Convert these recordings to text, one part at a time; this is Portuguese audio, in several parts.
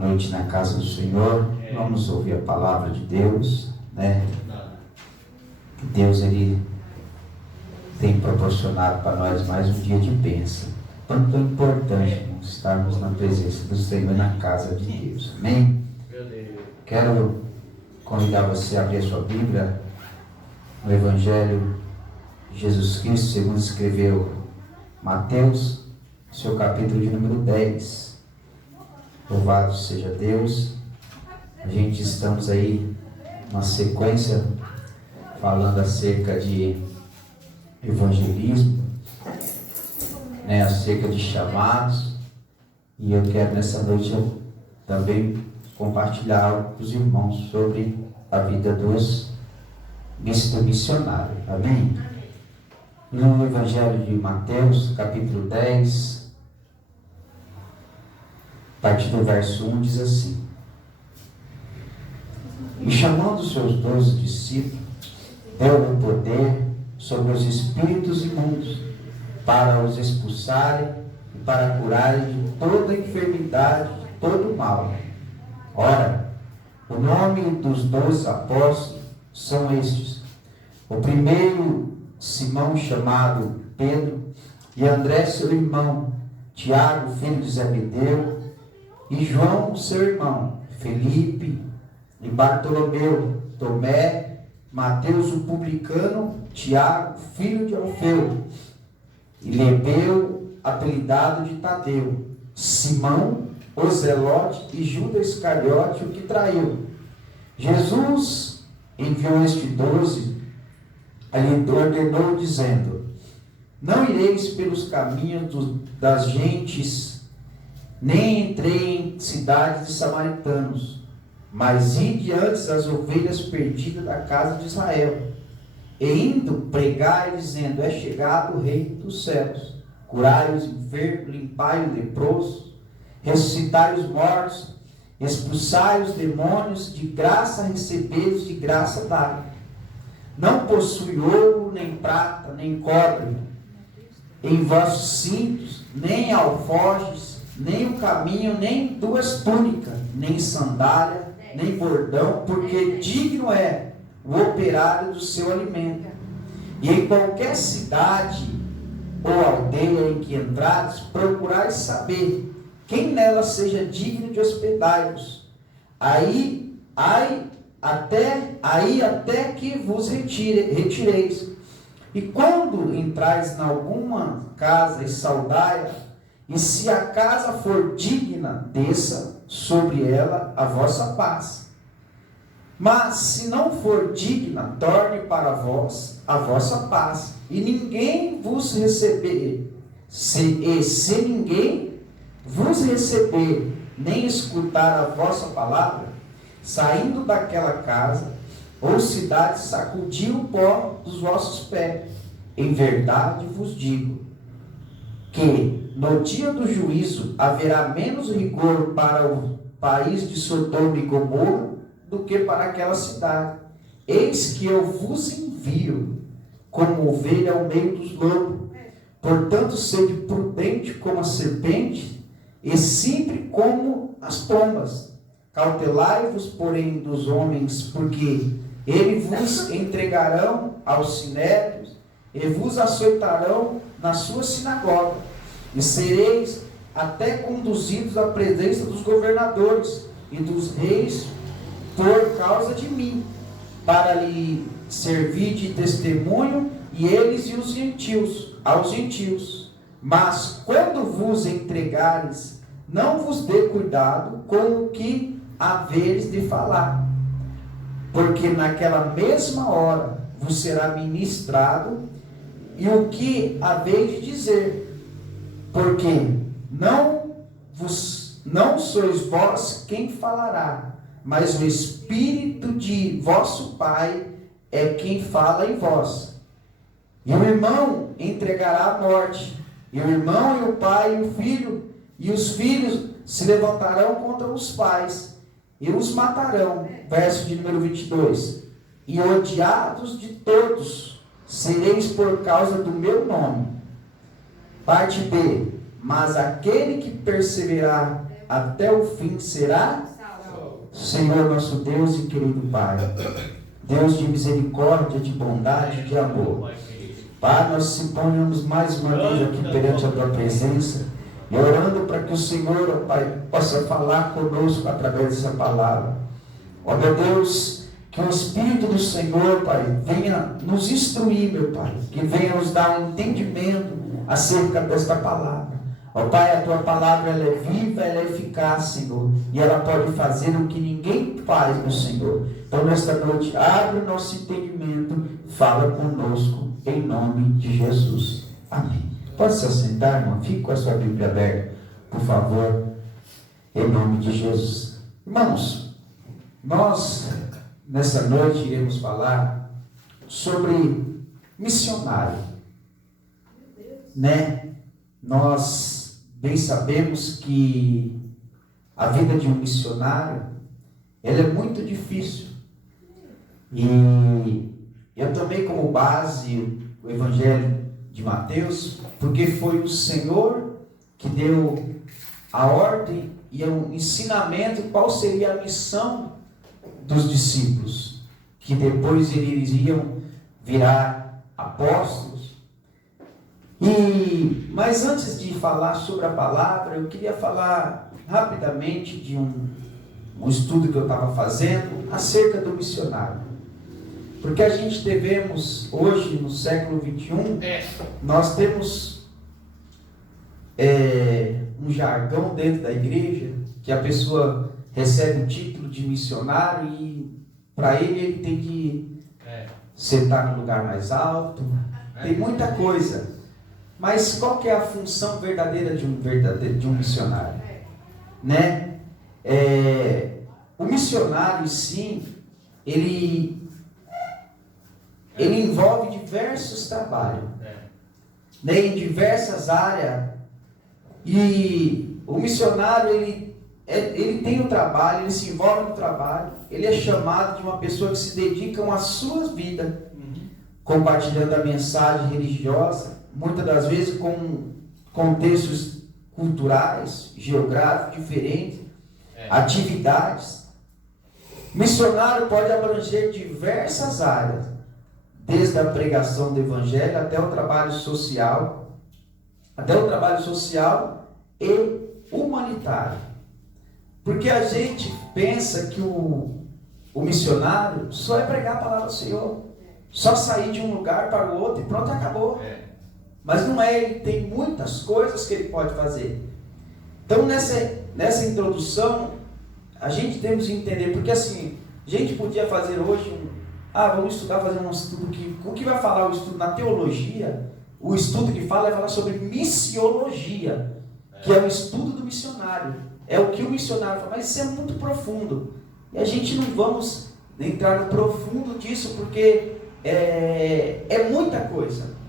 noite na casa do Senhor. Vamos ouvir a palavra de Deus, né? Que Deus, Ele tem proporcionado para nós mais um dia de bênção. Quanto é importante estarmos na presença do Senhor, na casa de Deus. Amém? Quero convidar você a abrir a sua Bíblia no Evangelho de Jesus Cristo, segundo escreveu Mateus, seu capítulo de número 10. Louvado seja Deus. A gente estamos aí numa sequência falando acerca de evangelismo, né, acerca de chamados, e eu quero nessa noite também compartilhar algo com os irmãos sobre a vida do missionário. Amém? No Evangelho de Mateus, capítulo 10, a partir do verso 1, diz assim: E chamando os seus 12 discípulos, deu-lhe poder sobre os espíritos imundos, para os expulsarem e para curarem de toda enfermidade, de todo mal. Ora, o nome dos 12 apóstolos são estes: o primeiro, Simão, chamado Pedro, e André, seu irmão, Tiago, filho de Zebedeu, e João, seu irmão, Felipe, e Bartolomeu, Tomé, Mateus, o publicano, Tiago, filho de Alfeu, e Lebeu, apelidado de Tadeu, Simão, o Zelote, e Judas Iscariote, o que traiu. Jesus enviou estes 12, lhe ordenou, dizendo: Não ireis pelos caminhos das gentes, nem entrei em cidades de samaritanos, mas ide antes as ovelhas perdidas da casa de Israel. E indo, pregai, dizendo: É chegado o reino dos céus. Curai os enfermos, limpai os leprosos, ressuscitai os mortos, expulsai os demônios, de graça recebeis, de graça dai. Não possui ouro, nem prata, nem cobre em vossos cintos, nem alforjes, nem o caminho, nem 2 túnicas, nem sandália, nem bordão, porque digno é o operário do seu alimento. E em qualquer cidade ou aldeia em que entrares, procurai saber quem nela seja digno de hospedar-vos. Aí até que vos retireis. E quando entrais em alguma casa e saudai-a, e se a casa for digna, desça sobre ela a vossa paz. Mas se não for digna, torne para vós a vossa paz. E ninguém vos receber, se ninguém vos receber, nem escutar a vossa palavra, saindo daquela casa ou cidade, sacudiu o pó dos vossos pés. Em verdade vos digo que no dia do juízo haverá menos rigor para o país de Sodoma e Gomorra do que para aquela cidade. Eis que eu vos envio como ovelha ao meio dos lobos. Portanto, sede prudente como a serpente e simples como as pombas. Cautelai-vos, porém, dos homens, porque eles vos entregarão aos sinédrios e vos açoitarão na sua sinagoga, e sereis até conduzidos à presença dos governadores e dos reis por causa de mim, para lhe servir de testemunho, e eles e os gentios, aos gentios. Mas quando vos entregares, não vos dê cuidado com o que haveres de falar, porque naquela mesma hora vos será ministrado e o que haveis de dizer, porque não sois vós quem falará, mas o Espírito de vosso Pai é quem fala em vós. E o irmão entregará a morte, e o irmão e o pai e o filho, e os filhos se levantarão contra os pais, e os matarão. Verso de número 22. E odiados de todos sereis por causa do meu nome. Parte B. Mas aquele que perseverar até o fim será Senhor nosso Deus e querido Pai, Deus de misericórdia, de bondade, de amor. Pai, nós se ponhamos mais uma vez aqui perante a Tua presença e orando para que o Senhor, ó Pai, possa falar conosco através dessa palavra. Ó meu Deus, que o Espírito do Senhor, Pai, venha nos instruir, meu Pai, que venha nos dar um entendimento acerca desta palavra. Ó Pai, a Tua palavra ela é viva, ela é eficaz, Senhor, e ela pode fazer o que ninguém faz, meu Senhor. Então, nesta noite, abre o nosso entendimento, fala conosco, em nome de Jesus. Amém. Pode se assentar, irmão? Fique com a sua Bíblia aberta, por favor, em nome de Jesus. Irmãos, nós, nessa noite, iremos falar sobre missionário, né? Nós bem sabemos que a vida de um missionário, ela é muito difícil. E eu tomei como base o Evangelho de Mateus, porque foi o Senhor que deu a ordem e o ensinamento, qual seria a missão dos discípulos, que depois eles iriam virar apóstolos. Mas antes de falar sobre a palavra, eu queria falar rapidamente de um estudo que eu estava fazendo acerca do missionário. Porque a gente devemos, hoje, no século XXI, nós temos um jargão dentro da igreja, que a pessoa recebe o título de missionário e para ele tem que sentar no lugar mais alto, tem muita coisa. Mas qual que é a função verdadeira de um missionário? Né? O missionário, sim, ele envolve diversos trabalhos, né? Em diversas áreas. E o missionário, ele tem o trabalho, ele se envolve no trabalho, ele é chamado de uma pessoa que se dedica a sua vida, compartilhando a mensagem religiosa, muitas das vezes com contextos culturais, geográficos diferentes, atividades. Missionário pode abranger diversas áreas, desde a pregação do Evangelho até o trabalho social e humanitário. Porque a gente pensa que o missionário só é pregar a palavra do Senhor, só sair de um lugar para o outro e pronto, acabou. Mas não é, ele tem muitas coisas que ele pode fazer. Então nessa introdução, a gente temos que entender, porque assim, a gente podia fazer hoje vamos estudar, fazer um estudo o que vai falar o estudo na teologia, o estudo que fala é falar sobre missiologia, que é o estudo do missionário, é o que o missionário fala, mas isso é muito profundo, e a gente não vamos entrar no profundo disso, porque é muita coisa.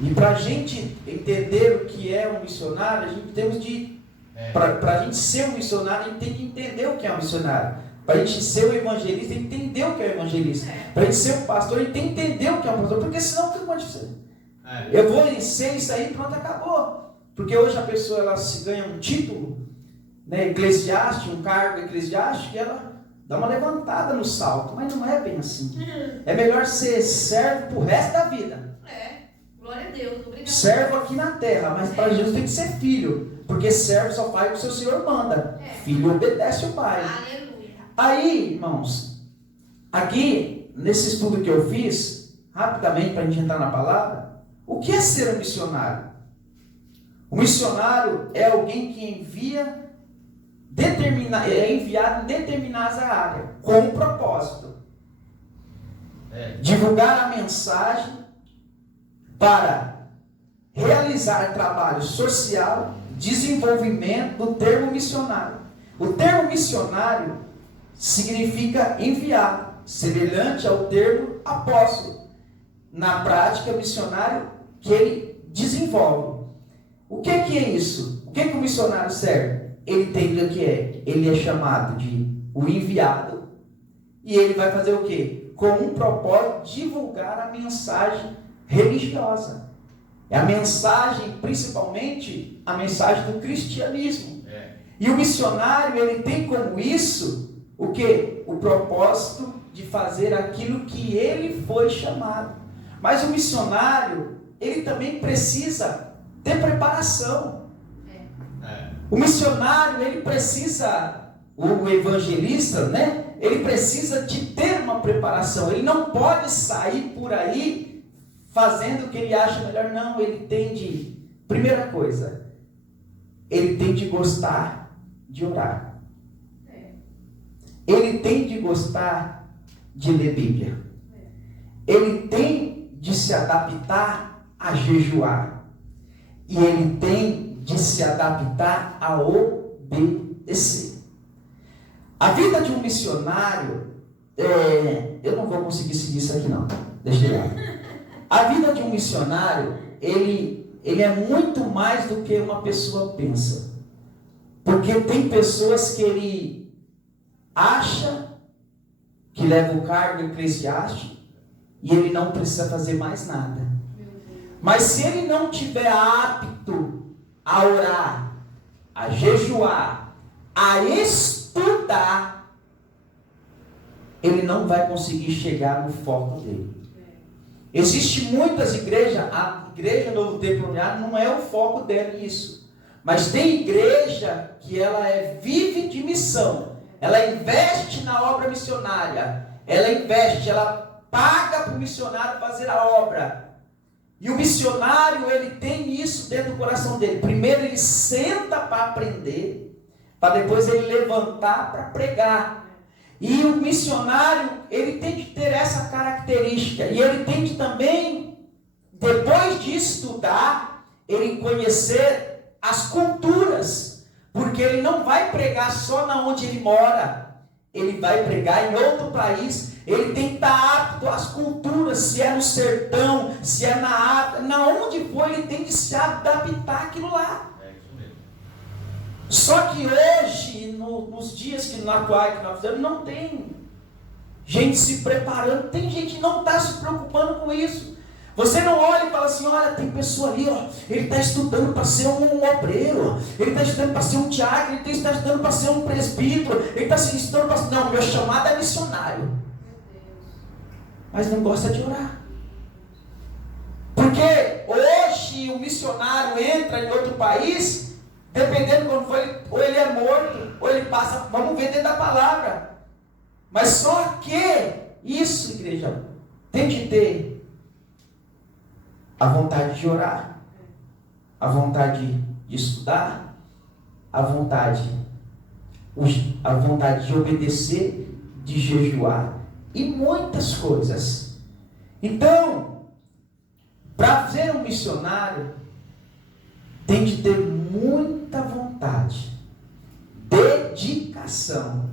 E para a gente entender o que é um missionário, a gente temos de... Para a gente ser um missionário, a gente tem que entender o que é um missionário. Para a gente ser um evangelista, a gente tem que entender o que é um evangelista. Para a gente ser um pastor, a gente tem que entender o que é um pastor. Porque senão, o que pode ser? Eu vou ser isso aí, pronto, acabou. Porque hoje a pessoa ela se ganha um título, né, eclesiástico, um cargo eclesiástico, e ela dá uma levantada no salto. Mas não é bem assim. É melhor ser servo para o resto da vida. Glória a Deus, obrigado. Servo aqui na terra, mas para Jesus tem que ser filho, porque servo só faz o que o seu Senhor manda. Filho obedece o pai. Aleluia. Aí, irmãos, aqui nesse estudo que eu fiz, rapidamente para a gente entrar na palavra, o que é ser um missionário? O missionário é alguém que é enviado em determinada área, com um propósito. Divulgar a mensagem para realizar trabalho social, desenvolvimento do termo missionário. O termo missionário significa enviado, semelhante ao termo apóstolo. Na prática, missionário que ele desenvolve. O que é isso? O que o missionário serve? Ele tem o que é? Ele é chamado de o enviado e ele vai fazer o quê? Com um propósito, divulgar a mensagem religiosa. É a mensagem, principalmente a mensagem do cristianismo. E o missionário, ele tem como isso, o quê? O propósito de fazer aquilo que ele foi chamado. Mas o missionário, ele também precisa ter preparação. O missionário, ele precisa, o evangelista, né? Ele precisa de ter uma preparação. Ele não pode sair por aí fazendo o que ele acha melhor. Não, ele tem de, primeira coisa, ele tem de gostar de orar. Ele tem de gostar de ler Bíblia. Ele tem de se adaptar a jejuar. E ele tem de se adaptar a obedecer. A vida de um missionário, eu não vou conseguir seguir isso aqui não, deixa eu ir. A vida de um missionário, ele é muito mais do que uma pessoa pensa. Porque tem pessoas que ele acha que leva o cargo eclesiástico e ele não precisa fazer mais nada. Mas se ele não tiver apto a orar, a jejuar, a estudar, ele não vai conseguir chegar no foco dele. Existem muitas igrejas, a igreja Novo Templo não é o foco dela isso. Mas tem igreja que ela vive de missão. Ela investe na obra missionária. Ela paga para o missionário fazer a obra. E o missionário, ele tem isso dentro do coração dele. Primeiro ele senta para aprender, para depois ele levantar para pregar. E o missionário, ele tem que ter essa característica. E ele tem que também, depois de estudar, ele conhecer as culturas. Porque ele não vai pregar só na onde ele mora. Ele vai pregar em outro país. Ele tem que estar apto às culturas. Se é no sertão, se é na África, na onde for, ele tem que se adaptar àquilo lá. Só que hoje, nos dias atuais que nós fizemos, não tem gente se preparando, tem gente que não está se preocupando com isso. Você não olha e fala assim, olha, tem pessoa ali, ó, ele está estudando para ser um obreiro, ele está estudando para ser um diácono, ele está estudando para ser um presbítero, ele está estudando para ser... Não, meu chamado é missionário. Mas não gosta de orar. Porque hoje o missionário entra em outro país... Dependendo de quando foi, ou ele é morto, ou ele passa, vamos ver dentro da palavra. Mas só que isso, igreja, tem que ter a vontade de orar, a vontade de estudar, a vontade de obedecer, de jejuar e muitas coisas. Então, para ser um missionário, tem de ter muita vontade, dedicação,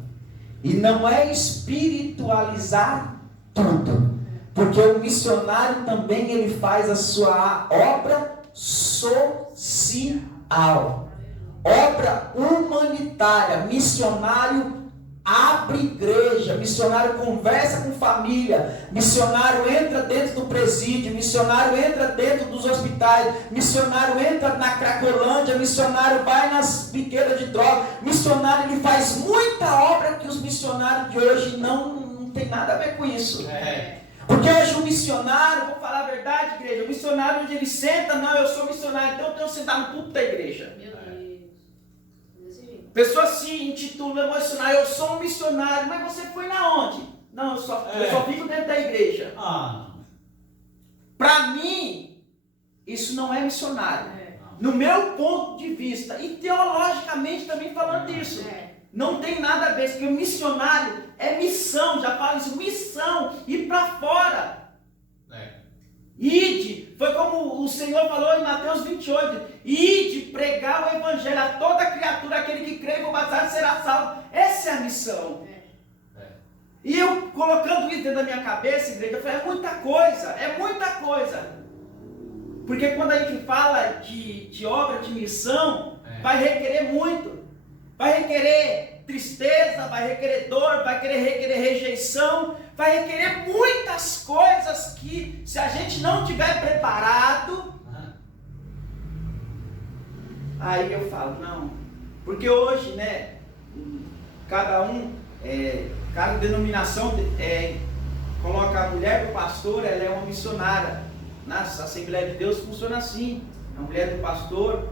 e não é espiritualizar tudo, porque o missionário também ele faz a sua obra social, obra humanitária. Missionário abre igreja, missionário conversa com família, missionário entra dentro do presídio, missionário entra dentro dos hospitais, missionário entra na Cracolândia, missionário vai nas biqueiras de droga, missionário ele faz muita obra que os missionários de hoje não tem nada a ver com isso. Porque hoje o missionário, vou falar a verdade, igreja, o missionário onde ele senta, não, eu sou missionário, então eu tenho que sentar no púlpito da igreja. Pessoa se intitula missionário, eu sou um missionário, mas você foi na onde? Não, eu só fico dentro da igreja. Para mim, isso não é missionário. No meu ponto de vista, e teologicamente também falando disso, não tem nada a ver, porque o missionário é missão, já fala isso, missão, ir para fora. Ide, foi como o Senhor falou em Mateus 28, ide pregar o evangelho a toda criatura, aquele que crê e for batizado será salvo. Essa é a missão. E eu colocando isso dentro da minha cabeça, igreja, eu falei, é muita coisa. Porque quando a gente fala de obra, de missão, vai requerer muito. Vai requerer tristeza, vai requerer dor, vai requerer rejeição, vai requerer muitas coisas que, se a gente não tiver preparado, aí eu falo, não, Porque hoje, né, cada denominação coloca a mulher do pastor, ela é uma missionária. Na Assembleia de Deus funciona assim. A mulher do pastor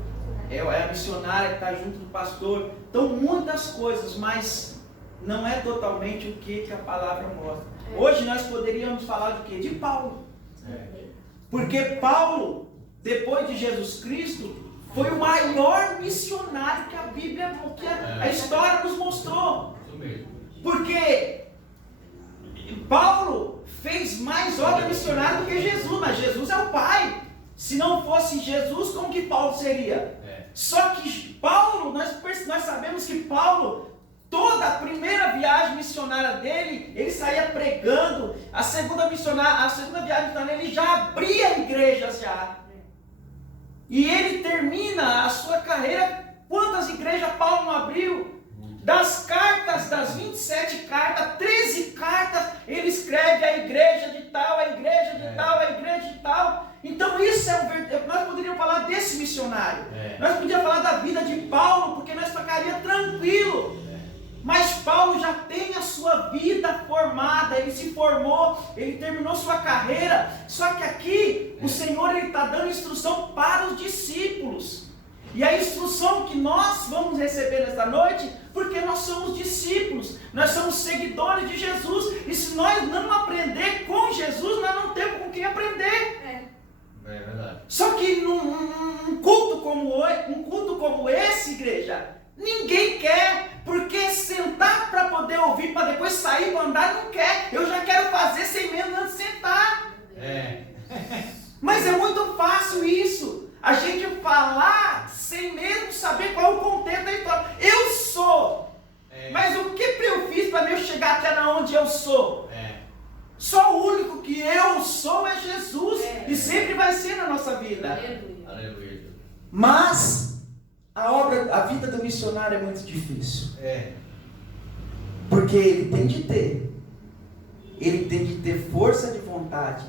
é a missionária que está junto do pastor. Então, muitas coisas, mas não é totalmente o que a palavra mostra. Hoje nós poderíamos falar do quê? De Paulo. Porque Paulo, depois de Jesus Cristo, foi o maior missionário que a Bíblia, que a história nos mostrou. Porque Paulo fez mais obra missionária do que Jesus, mas Jesus é o Pai. Se não fosse Jesus, como que Paulo seria? Só que Paulo, nós sabemos que Paulo, toda a primeira viagem missionária dele, ele saía pregando. A segunda viagem missionária, ele já abria igrejas já. E ele termina a sua carreira, quantas igrejas Paulo não abriu? Das cartas, das 27 cartas, 13 cartas, ele escreve a igreja de tal, a igreja de tal, a igreja de tal. Então isso nós poderíamos falar desse missionário. Nós poderíamos falar da vida de Paulo, porque nós ficaríamos tranquilo. Mas Paulo já tem a sua vida formada, ele se formou, ele terminou sua carreira. Só que aqui o Senhor está dando instrução para os discípulos. E a instrução que nós vamos receber nesta noite, porque nós somos discípulos, nós somos seguidores de Jesus. E se nós não aprender com Jesus, nós não temos com quem aprender. É verdade. Só que num culto como esse, igreja, ninguém quer, porque sentar para poder ouvir, para depois sair para andar, não quer. Eu já quero fazer sem medo antes de sentar. Mas é muito fácil isso. A gente falar sem mesmo saber qual é o contexto da história. Eu sou. Mas o que eu fiz para eu chegar até onde eu sou? Só o único que eu sou é Jesus. E sempre vai ser na nossa vida. Aleluia. Mas a vida do missionário é muito difícil. Porque ele tem de ter força de vontade.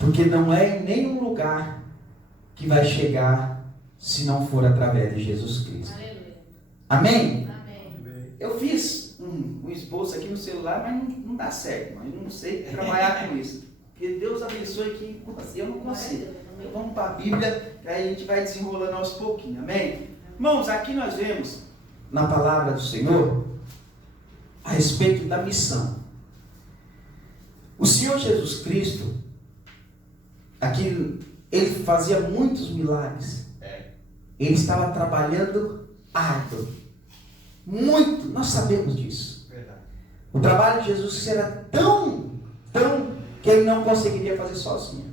Porque não é em nenhum lugar que vai chegar se não for através de Jesus Cristo. Amém? Eu fiz um esboço aqui no celular, mas não dá certo. Mas não sei trabalhar com isso. Que Deus abençoe que eu não consigo. Então vamos para a Bíblia, que aí a gente vai desenrolando aos pouquinhos. Amém? Irmãos, aqui nós vemos na palavra do Senhor a respeito da missão. O Senhor Jesus Cristo, aqui, ele fazia muitos milagres. Ele estava trabalhando árduo. Muito, nós sabemos disso. O trabalho de Jesus era tão que ele não conseguiria fazer sozinho.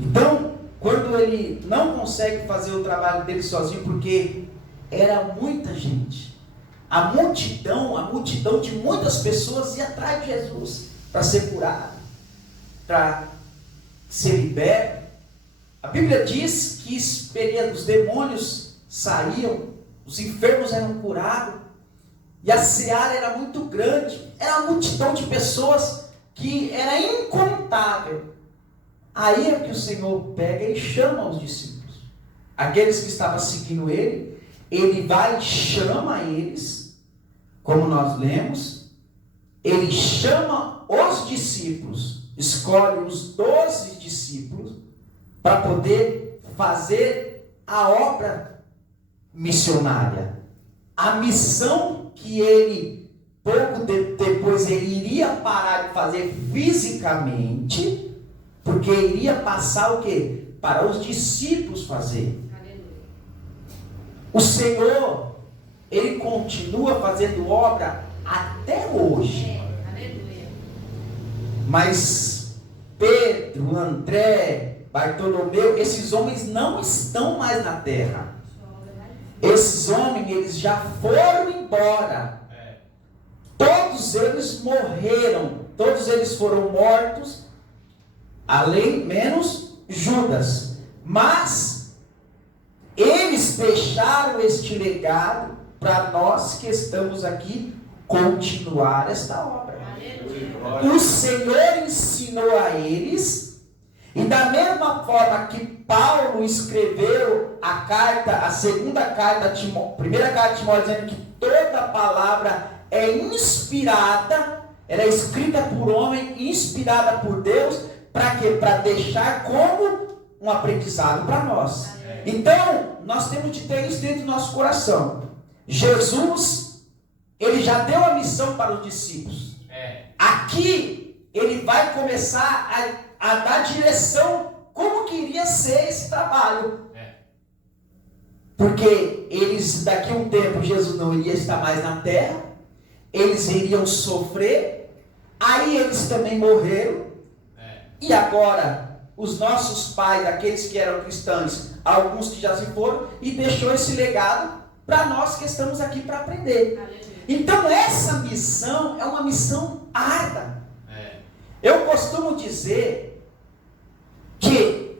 Então, quando ele não consegue fazer o trabalho dele sozinho, porque era muita gente, a multidão de muitas pessoas ia atrás de Jesus para ser curado, para ser liberto. A Bíblia diz que os demônios saíam, os enfermos eram curados, e a seara era muito grande, era uma multidão de pessoas que era incontável. Aí é que o Senhor pega e chama os discípulos, aqueles que estavam seguindo ele vai e chama eles, como nós lemos, ele chama os discípulos, escolhe os 12 discípulos, para poder fazer a obra missionária. A missão que ele, pouco depois, ele iria parar de fazer fisicamente, porque iria passar o quê? Para os discípulos fazer. O Senhor, ele continua fazendo obra até hoje. Mas Pedro, André, Bartolomeu, esses homens não estão mais na terra. Esses homens, eles já foram embora. Todos eles morreram. Todos eles foram mortos. Além, menos Judas. Mas eles deixaram este legado para nós que estamos aqui continuar esta obra. O Senhor ensinou a eles. E da mesma forma que Paulo escreveu a segunda carta, primeira carta de Timóteo, dizendo que toda palavra é inspirada, ela é escrita por homem, inspirada por Deus, para quê? Para deixar como um aprendizado para nós. Então, nós temos de ter isso dentro do nosso coração. Jesus, ele já deu a missão para os discípulos. Aqui, ele vai começar a dar direção como que iria ser esse trabalho. Porque eles, daqui a um tempo, Jesus não iria estar mais na terra, eles iriam sofrer, aí eles também morreram, e agora, os nossos pais, aqueles que eram cristãos, alguns que já se foram, e deixou esse legado para nós que estamos aqui para aprender. Então essa missão é uma missão árdua. Eu costumo dizer que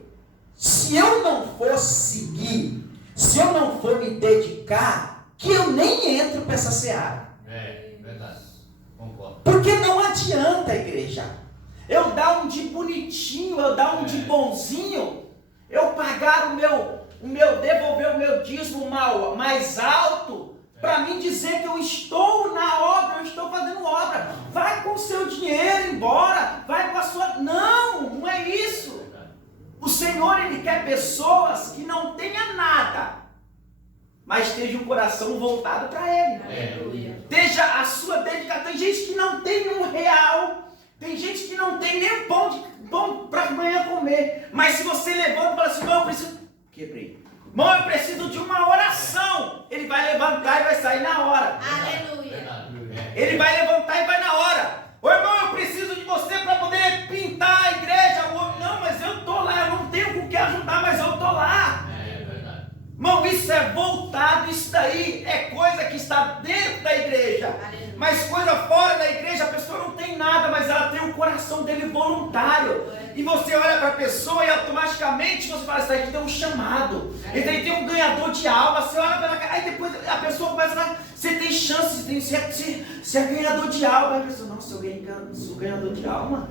se eu não for seguir, se eu não for me dedicar, que eu nem entro para essa seara. Verdade. Concordo. Porque não adianta, igreja, eu dar um de bonitinho, eu dar um de bonzinho, eu pagar devolver o meu dízimo mais alto, para mim dizer que eu estou na obra, eu estou fazendo obra. Vai com o seu dinheiro embora, vai com a sua... Não é isso. O Senhor, Ele quer pessoas que não tenham nada, mas esteja o coração voltado para Ele. Esteja a sua dedicação. Tem gente que não tem R$1, tem gente que não tem nem pão para amanhã comer, mas se você levanta e fala assim, irmão, eu preciso... Quebrei. Irmão, eu preciso de uma oração. Ele vai levantar e vai sair na hora. Aleluia. Ele vai levantar e vai na hora. Ô irmão, eu preciso de você para poder pintar a igreja. Não, mas eu estou lá, eu não tenho com que ajudar, mas eu estou lá. Verdade. Irmão, isso é voltado, isso daí é coisa que está dentro da igreja. Mas coisa fora da igreja, a pessoa não tem nada, mas ela tem o coração dele voluntário. E você olha para a pessoa e automaticamente você fala, isso aqui tem um chamado. Esse aí tem um ganhador de alma. Você olha para ela, aí depois a pessoa começa a falar, você tem chance, você é ganhador de alma. Aí a pessoa, não, sou ganhador de alma.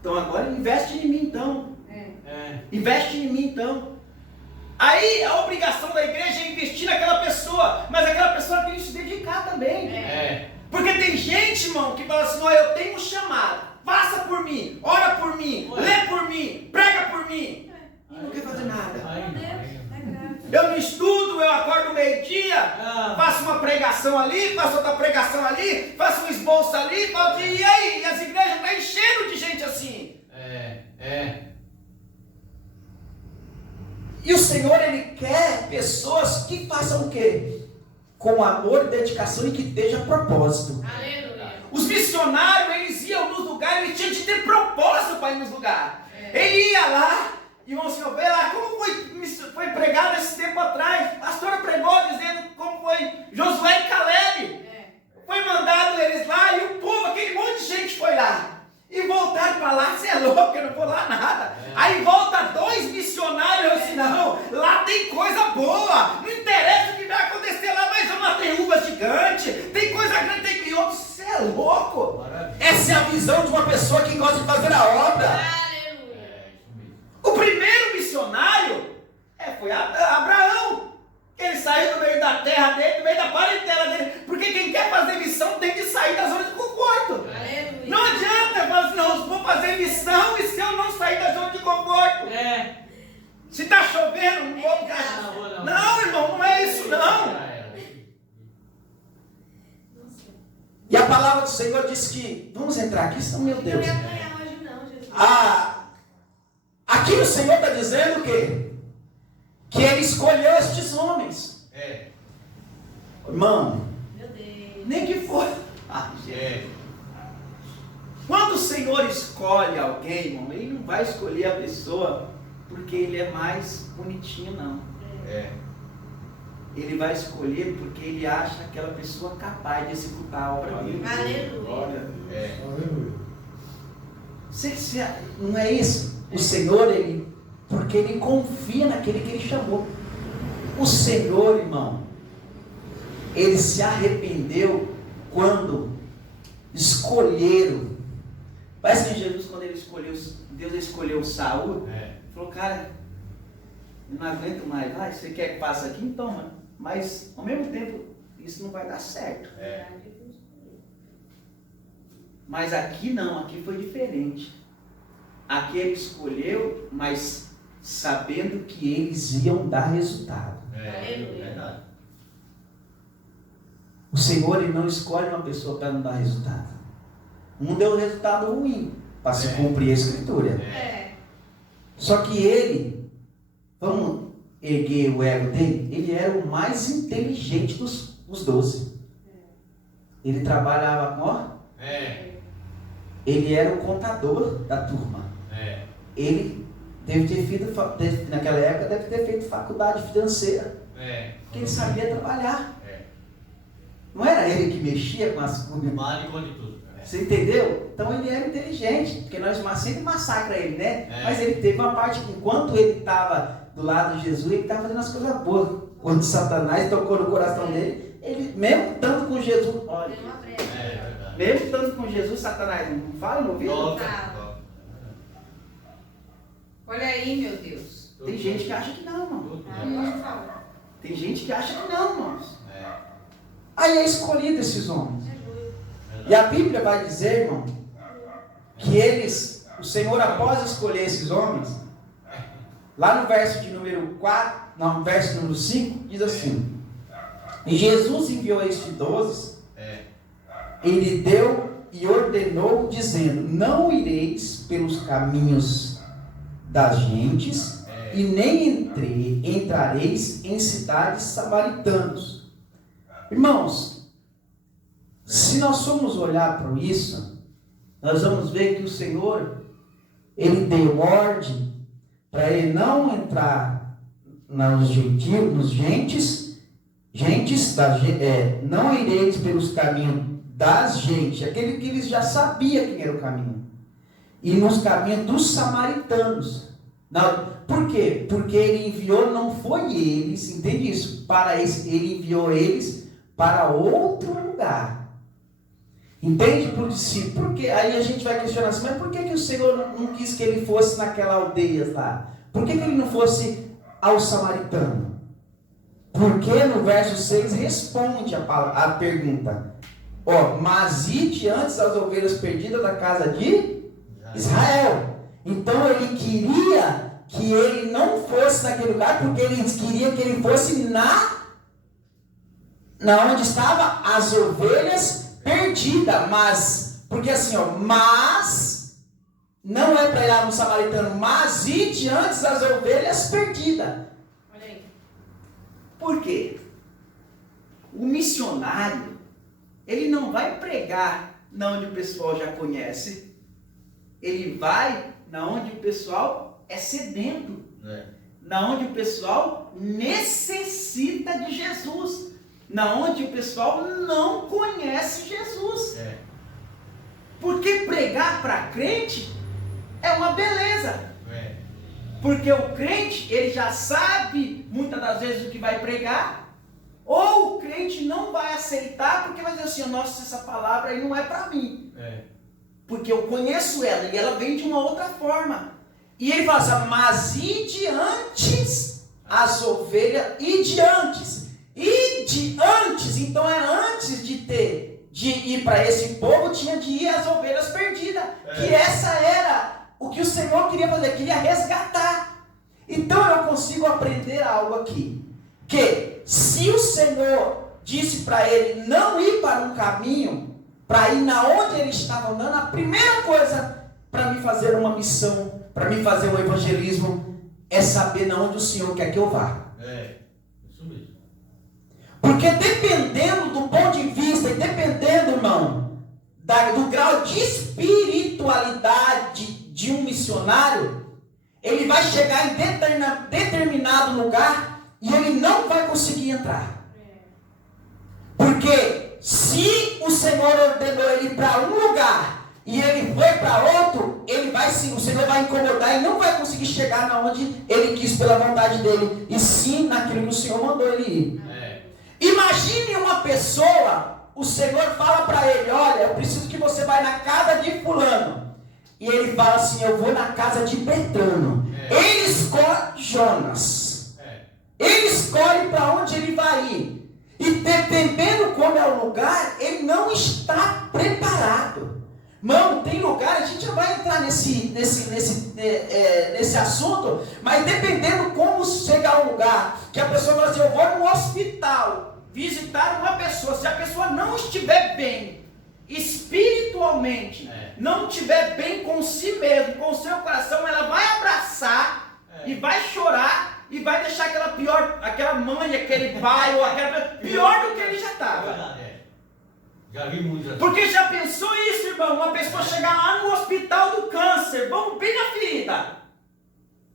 Então agora investe em mim então. Investe em mim então. Aí a obrigação da igreja é investir naquela pessoa, mas aquela pessoa tem que se dedicar também. Porque tem gente, irmão, que fala assim, ó, eu tenho um chamado, faça por mim, ora por mim, lê por mim, prega por mim. E não quer fazer nada. Eu não estudo, eu acordo meio-dia, faço uma pregação ali, faço outra pregação ali, faço um esboço ali, e aí? E as igrejas estão enchendo de gente assim. E o Senhor, Ele quer pessoas que façam o quê? Com amor, dedicação e que tenham propósito. Aleluia. Os missionários, eles iam nos lugares, eles tinham de ter propósito para ir nos lugares. Ele ia lá, e o Senhor vê lá, como foi pregado esse tempo atrás. A pastora pregou dizendo como foi Josué e Caleb. Foi mandado eles lá, e o povo, aquele monte de gente foi lá. E voltaram para lá, você é louco, eu não vou lá nada. Aí volta 2 missionários, assim, não, lá tem coisa boa, não interessa o que vai acontecer lá, mas lá tem uvas gigantes, tem coisa grande, tem crioulo, você é louco. Maravilha. Essa é a visão de uma pessoa que gosta de fazer a obra. Aleluia. O primeiro missionário foi Abraão. Ele saiu do meio da terra dele, do meio da parentela dele, porque quem quer fazer missão tem que sair da zona de conforto. Aleluia. Não adianta eu falar assim, não, eu vou fazer missão e se eu não sair da zona de conforto. Se está chovendo, não vou ficar. Não, irmão, não é isso não. E a palavra do Senhor diz que, vamos entrar aqui, senão, meu Deus. Não ia ganhar hoje não, Jesus. Aqui o Senhor está dizendo o quê? Que Ele escolheu estes homens. Irmão, Meu Deus. nem que for. Quando o Senhor escolhe alguém, irmão, Ele não vai escolher a pessoa porque ele é mais bonitinho, não. Ele vai escolher porque Ele acha aquela pessoa capaz de executar a obra dele. Aleluia. Não é isso? O Senhor, porque Ele confia naquele que Ele chamou. O Senhor, irmão, Ele se arrependeu quando escolheram. Parece que Jesus, quando Deus escolheu Saul, falou, cara, Eu não aguento mais. Ah, você quer que passe aqui? Então, mano. Mas, ao mesmo tempo, isso não vai dar certo. Mas aqui não, aqui foi diferente. Aqui ele escolheu, mas sabendo que eles iam dar resultado. Verdade. O Senhor, ele não escolhe uma pessoa para não dar resultado. Um deu resultado ruim, para se cumprir a Escritura. Só que ele, vamos erguer o ego dele, ele era o mais inteligente dos 12. Ele trabalhava com, ele era o contador da turma. Ele deve ter feito, naquela época, deve ter feito faculdade financeira. Porque ele sabia trabalhar. Não era ele que mexia com as coisas. Vale conta de tudo. Você entendeu? Então ele era inteligente, porque nós sempre massacra ele, né? Mas ele teve uma parte que, enquanto ele estava do lado de Jesus, ele estava fazendo as coisas boas. Quando Satanás tocou no coração dele, ele, mesmo estando com Jesus, olha, mesmo estando com Jesus, Satanás não fala no ouvido? Olha aí, meu Deus. Tem gente que acha que não, irmão. Pode falar. Tem gente que acha que não, irmãos. Aí é escolhido esses homens. E a Bíblia vai dizer, irmão, que eles, o Senhor, após escolher esses homens, lá no verso de número 4, não, verso número 5, diz assim: e Jesus enviou estes 12, ele deu e ordenou, dizendo: não ireis pelos caminhos das gentes, e nem entrareis em cidades samaritanos. Irmãos, se nós formos olhar para isso, nós vamos ver que o Senhor, ele deu ordem para ele não entrar nos gentios, nos gentes, não ireis pelos caminhos das gentes, aquele que eles já sabiam quem era o caminho, e nos caminhos dos samaritanos. Não, por quê? Porque ele enviou, não foi eles, entende isso? Ele enviou eles para outro lugar. Entende? Porque aí a gente vai questionar assim, mas por que o Senhor não quis que ele fosse naquela aldeia lá? Por que ele não fosse ao samaritano? Porque no verso 6 responde a pergunta. Mas ide antes as ovelhas perdidas da casa de Israel. Então ele queria que ele não fosse naquele lugar, porque ele queria que ele fosse na onde estavam as ovelhas perdidas. Mas, porque assim, mas não é para ir lá no samaritano, mas ide antes as ovelhas perdidas. Olha aí. Por quê? O missionário, ele não vai pregar na onde o pessoal já conhece. Ele vai na onde o pessoal é sedento. Na onde o pessoal necessita de Jesus. Na onde o pessoal não conhece Jesus. Porque pregar para crente é uma beleza. Porque o crente, ele já sabe muitas das vezes o que vai pregar. Ou o crente não vai aceitar porque vai dizer assim: nossa, essa palavra aí não é para mim. Porque eu conheço ela e ela vem de uma outra forma. E ele fala assim: mas ide antes as ovelhas, ide antes. Então era antes de ir para esse povo, tinha de ir as ovelhas perdidas. Que essa era o que o Senhor queria fazer, queria resgatar. Então eu consigo aprender algo aqui. Que se o Senhor disse para ele não ir para um caminho, para ir na onde ele estava andando, a primeira coisa para me fazer uma missão, para me fazer um evangelismo, é saber na onde o Senhor quer que eu vá. Isso mesmo. Porque dependendo do ponto de vista, e dependendo, irmão, do grau de espiritualidade de um missionário, ele vai chegar em determinado lugar e ele não vai conseguir entrar. Porque se o Senhor ordenou ele para um lugar e ele foi para outro, o Senhor vai incomodar e não vai conseguir chegar na onde ele quis pela vontade dele, e sim naquilo que o Senhor mandou ele ir. Imagine uma pessoa, o Senhor fala para ele: olha, eu preciso que você vá na casa de fulano. E ele fala assim: eu vou na casa de Petrano. Ele escolhe Jonas. Ele escolhe para onde ele vai ir. E dependendo como é o lugar, ele não está preparado. Irmão, tem lugar, a gente já vai entrar nesse assunto, mas dependendo como chegar ao lugar, que a pessoa fala assim, eu vou no hospital visitar uma pessoa, se a pessoa não estiver bem espiritualmente, não estiver bem com si mesmo, com o seu coração, ela vai abraçar e vai chorar e vai deixar aquela mãe, aquele pai, ou aquela pior do que ele já estava. Já vi muito assim. Porque já pensou isso, irmão? Uma pessoa chegar lá no hospital do câncer, vamos bem na ferida.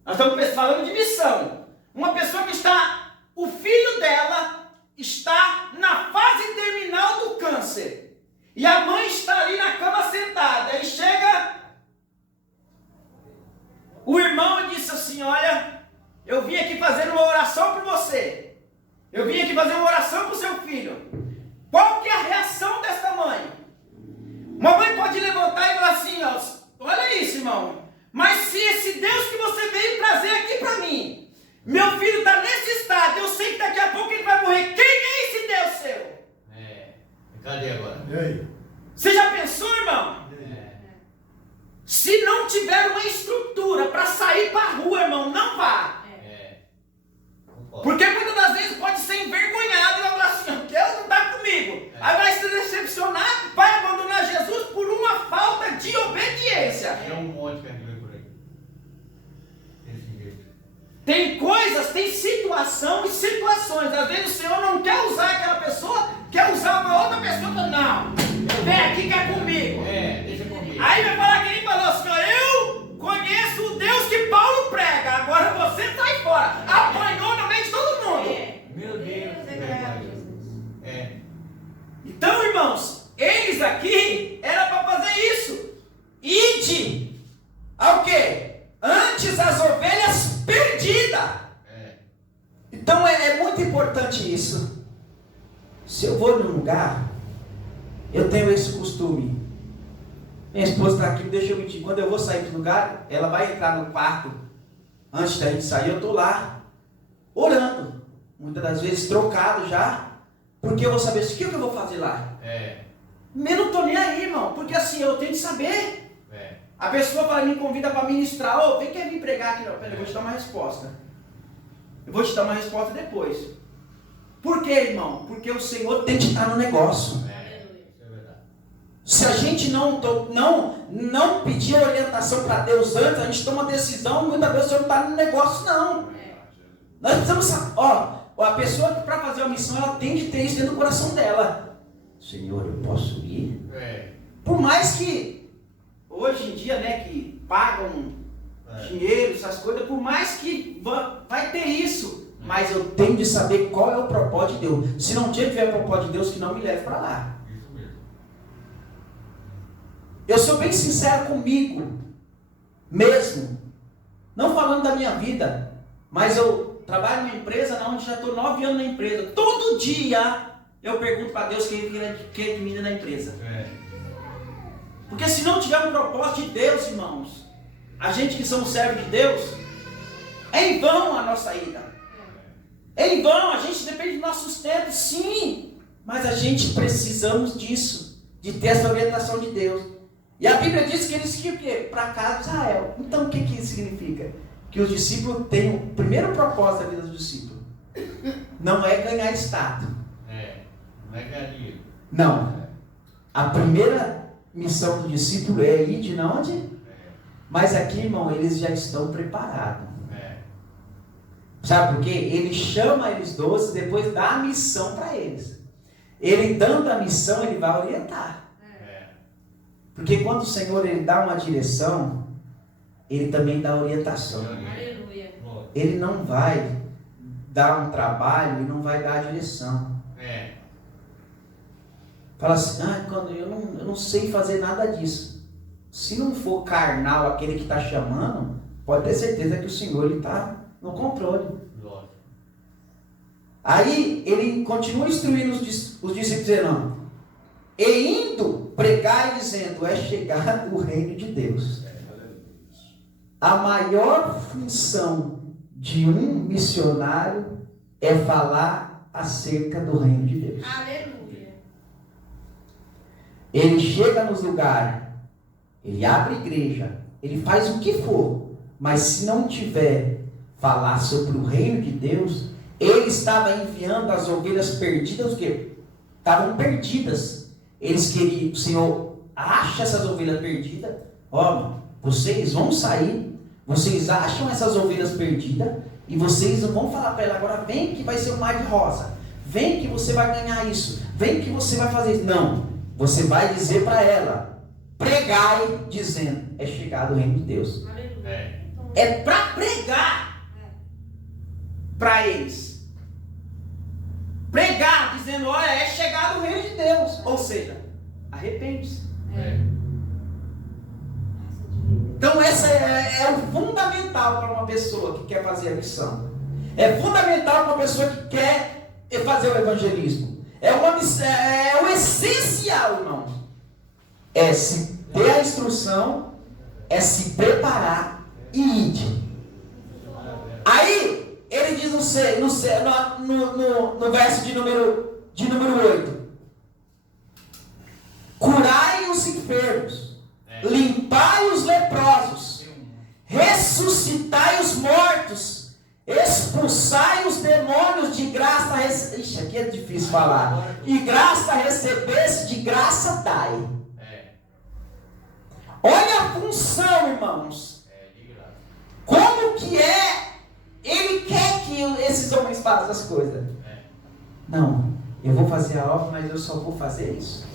Nós estamos falando de missão. Uma pessoa que o filho dela está na fase terminal do câncer. E a mãe está ali na cama sentada. Aí chega o irmão e disse assim, olha, eu vim aqui fazer uma oração por você. Eu vim aqui fazer uma oração para o seu filho. Qual que é a reação dessa mãe? Uma mãe pode levantar e falar assim, ó, olha isso, irmão. Mas se esse Deus que você veio trazer aqui para mim, meu filho está nesse estado, eu sei que daqui a pouco ele vai morrer. Quem é esse Deus seu? Cadê agora? E aí? Você já pensou, irmão? Se não tiver uma estrutura para sair para a rua, irmão, não vá. Porque muitas das vezes pode ser envergonhado e vai falar assim, Deus não está comigo. Aí vai se decepcionar, vai abandonar Jesus por uma falta de obediência. É um monte que a gente vê por aí. Desse jeito. Tem coisas, tem situação e situações. Às vezes o Senhor não quer usar aquela pessoa, quer usar uma outra pessoa. Não, vem aqui que é comigo. Deixa comigo. Aí vai falar que ele falou assim, eu conheço o Deus que Paulo prega, agora você sai fora. Apanhou no meio de todo mundo. Meu Deus, que vergonha. Então, irmãos, eles aqui era para fazer isso. Ide ao quê? Antes as ovelhas perdidas. Então é muito importante isso. Se eu vou num lugar, eu tenho esse costume. Minha esposa está aqui, deixa eu mentir. Quando eu vou sair do lugar, ela vai entrar no quarto. Antes da gente sair, eu estou lá, orando. Muitas das vezes trocado já. Porque eu vou saber o que eu vou fazer lá. Eu não estou nem aí, irmão. Porque assim, eu tenho que saber. A pessoa me convida para ministrar. Ô, vem quer vir pregar aqui. Não, peraí, eu vou te dar uma resposta. Eu vou te dar uma resposta depois. Por quê, irmão? Porque o Senhor tem que estar no negócio. Se a gente não pedir orientação para Deus antes, a gente toma decisão, muitas vezes o Senhor não está no negócio, não. Nós precisamos saber, a pessoa que para fazer uma missão, ela tem de ter isso dentro do coração dela. Senhor, eu posso ir? Por mais que, hoje em dia, né, que pagam dinheiro, essas coisas, por mais que vai ter isso, mas eu tenho de saber qual é o propósito de Deus. Se não tiver propósito de Deus, que não me leve para lá. Eu sou bem sincero comigo, mesmo, não falando da minha vida, mas eu trabalho numa empresa onde já estou 9 anos na empresa. Todo dia eu pergunto para Deus quem é de mim na empresa. Porque se não tiver um propósito de Deus, irmãos, a gente que somos servos de Deus, é em vão a nossa ida. É em vão, a gente depende do nosso sustento, sim, mas a gente precisamos disso, de ter essa orientação de Deus. E a Bíblia diz que eles queriam o quê? Para a casa de Israel. Então o que isso significa? Que os discípulos têm o primeiro propósito da vida dos discípulos. Não é ganhar status. Não é ganhar dinheiro. Não. A primeira missão do discípulo é ir de onde? Mas aqui, irmão, eles já estão preparados. Sabe por quê? Ele chama eles 12, depois dá a missão para eles. Ele dando a missão, ele vai orientar. Porque quando o Senhor ele dá uma direção, ele também dá orientação. Aleluia. Ele não vai dar um trabalho e não vai dar a direção. Fala assim, quando eu não sei fazer nada disso. Se não for carnal aquele que está chamando, pode ter certeza que o Senhor está no controle. Aí ele continua instruindo os discípulos dizendo, e indo pregar e dizendo, é chegado o reino de Deus. A maior função de um missionário é falar acerca do reino de Deus. Aleluia. Ele chega nos lugares, ele abre igreja, ele faz o que for, mas se não tiver falar sobre o reino de Deus, ele estava enviando as ovelhas perdidas, o quê? Estavam perdidas. Eles queriam, o Senhor acha essas ovelhas perdidas, ó, vocês vão sair, vocês acham essas ovelhas perdidas, e vocês vão falar para ela, agora vem que vai ser um mar de rosa, vem que você vai ganhar isso, vem que você vai fazer isso. Não, você vai dizer para ela, pregai, dizendo, é chegado o reino de Deus. Aleluia. É para pregar para eles. Pregar, dizendo, olha, é chegado o reino de Deus. Ou seja, arrepende-se. Então essa é o fundamental para uma pessoa que quer fazer a missão. É fundamental para uma pessoa que quer fazer o evangelismo. É o essencial, irmão. É se ter a instrução, é se preparar e ir. Aí ele diz no verso de número 8: curai os enfermos, limpai os leprosos, ressuscitai os mortos, expulsai os demônios, de graça Ixi, aqui é difícil falar. De graça recebesse, de graça dai. Olha a função, irmãos. Como que ele quer que esses homens façam as coisas? Não, eu vou fazer a obra, mas eu só vou fazer isso.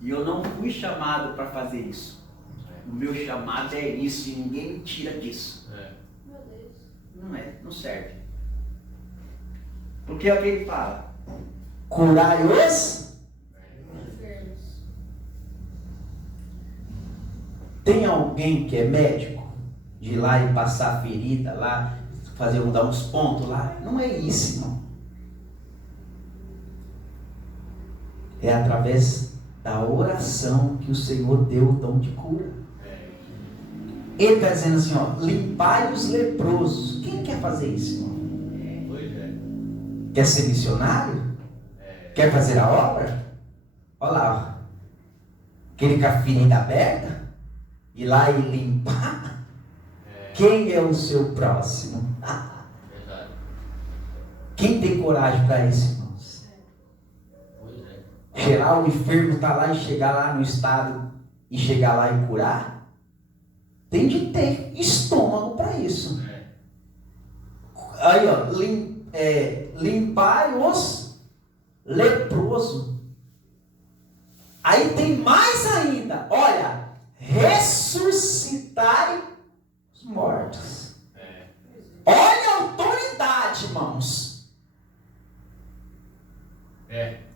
E eu não fui chamado para fazer isso. O meu chamado é isso, e ninguém me tira disso. Meu Deus. Não serve. Porque é o que ele fala: curai os. Enfermos. Tem alguém que é médico? De ir lá e passar a ferida lá, dar uns pontos lá? Não é isso, irmão. É através da oração que o Senhor deu o dom de cura. Ele está dizendo assim, ó, limpai os leprosos. Quem quer fazer isso, irmão? Quer ser missionário? Quer fazer a obra? Olha lá, ó. Aquele com a ferida aberta, ir lá e limpar. Quem é o seu próximo? Quem tem coragem para isso, irmãos? Gerar o enfermo, está lá e chegar lá no estado e chegar lá e curar? Tem de ter estômago para isso. Aí, ó, limpar os leprosos. Aí tem mais ainda, olha, ressuscitai os mortos. Olha a autoridade, irmãos.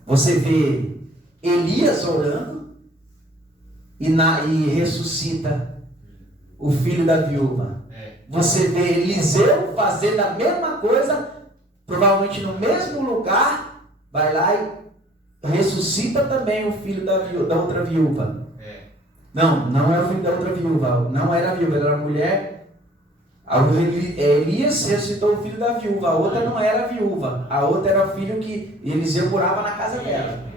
Você vê Elias orando e ressuscita o filho da viúva. Você vê Eliseu fazendo a mesma coisa, provavelmente no mesmo lugar, vai lá e ressuscita também o filho da outra viúva. Não é o filho da outra viúva, não era a viúva, era a mulher. Elias ressuscitou o filho da viúva, a outra não era a viúva, a outra era o filho que Eliseu morava na casa dela.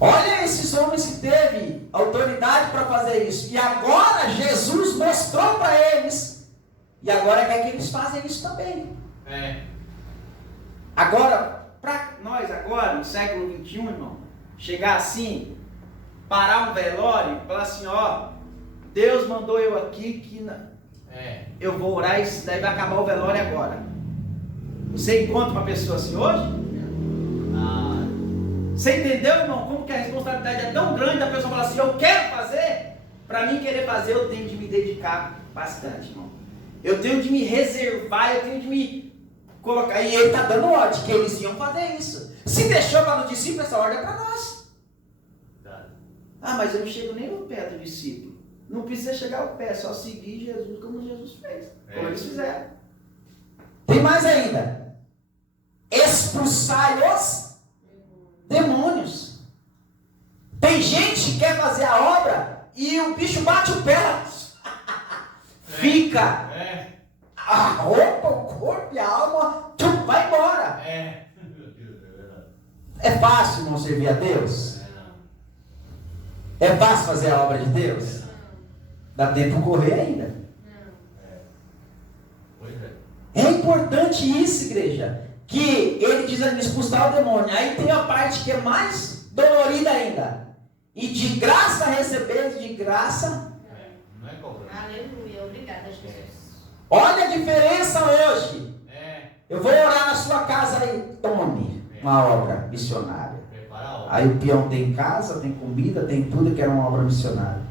Olha esses homens que teve autoridade para fazer isso. E agora Jesus mostrou para eles. E agora quer que eles façam isso também. Agora, para nós agora, no século 21, irmão, chegar assim, parar um velório e falar assim, ó, Deus mandou eu aqui que eu vou orar e daí vai acabar o velório agora. Você encontra uma pessoa assim hoje? Você entendeu, irmão, como que a responsabilidade é tão grande da pessoa falar assim, eu quero fazer? Para mim querer fazer, eu tenho de me dedicar bastante, irmão. Eu tenho de me reservar, eu tenho de me colocar. E ele está dando ordem que eles iam fazer isso. Se deixou para os discípulos, essa ordem é para nós. Mas eu não chego nem ao pé do discípulo. Não precisa chegar ao pé, é só seguir Jesus como Jesus fez. Como eles fizeram. Tem mais ainda. Expulsai os demônios. Tem gente que quer fazer a obra e o bicho bate o pé. fica. É. A roupa, o corpo e a alma, tudo vai embora. É. Meu Deus, é verdade. É fácil não servir a Deus? Não. É fácil fazer a obra de Deus? Dá tempo de correr ainda. É. Pois é. É importante isso, igreja. Que ele diz ali, expulsar o demônio. Aí tem a parte que é mais dolorida ainda. E de graça receber, de graça. Não é cobrança. Aleluia. Obrigada, Jesus. Olha a diferença hoje. É. Eu vou orar na sua casa aí. Tome uma obra missionária. Prepara a obra. Aí o peão tem casa, tem comida, tem tudo, que era uma obra missionária.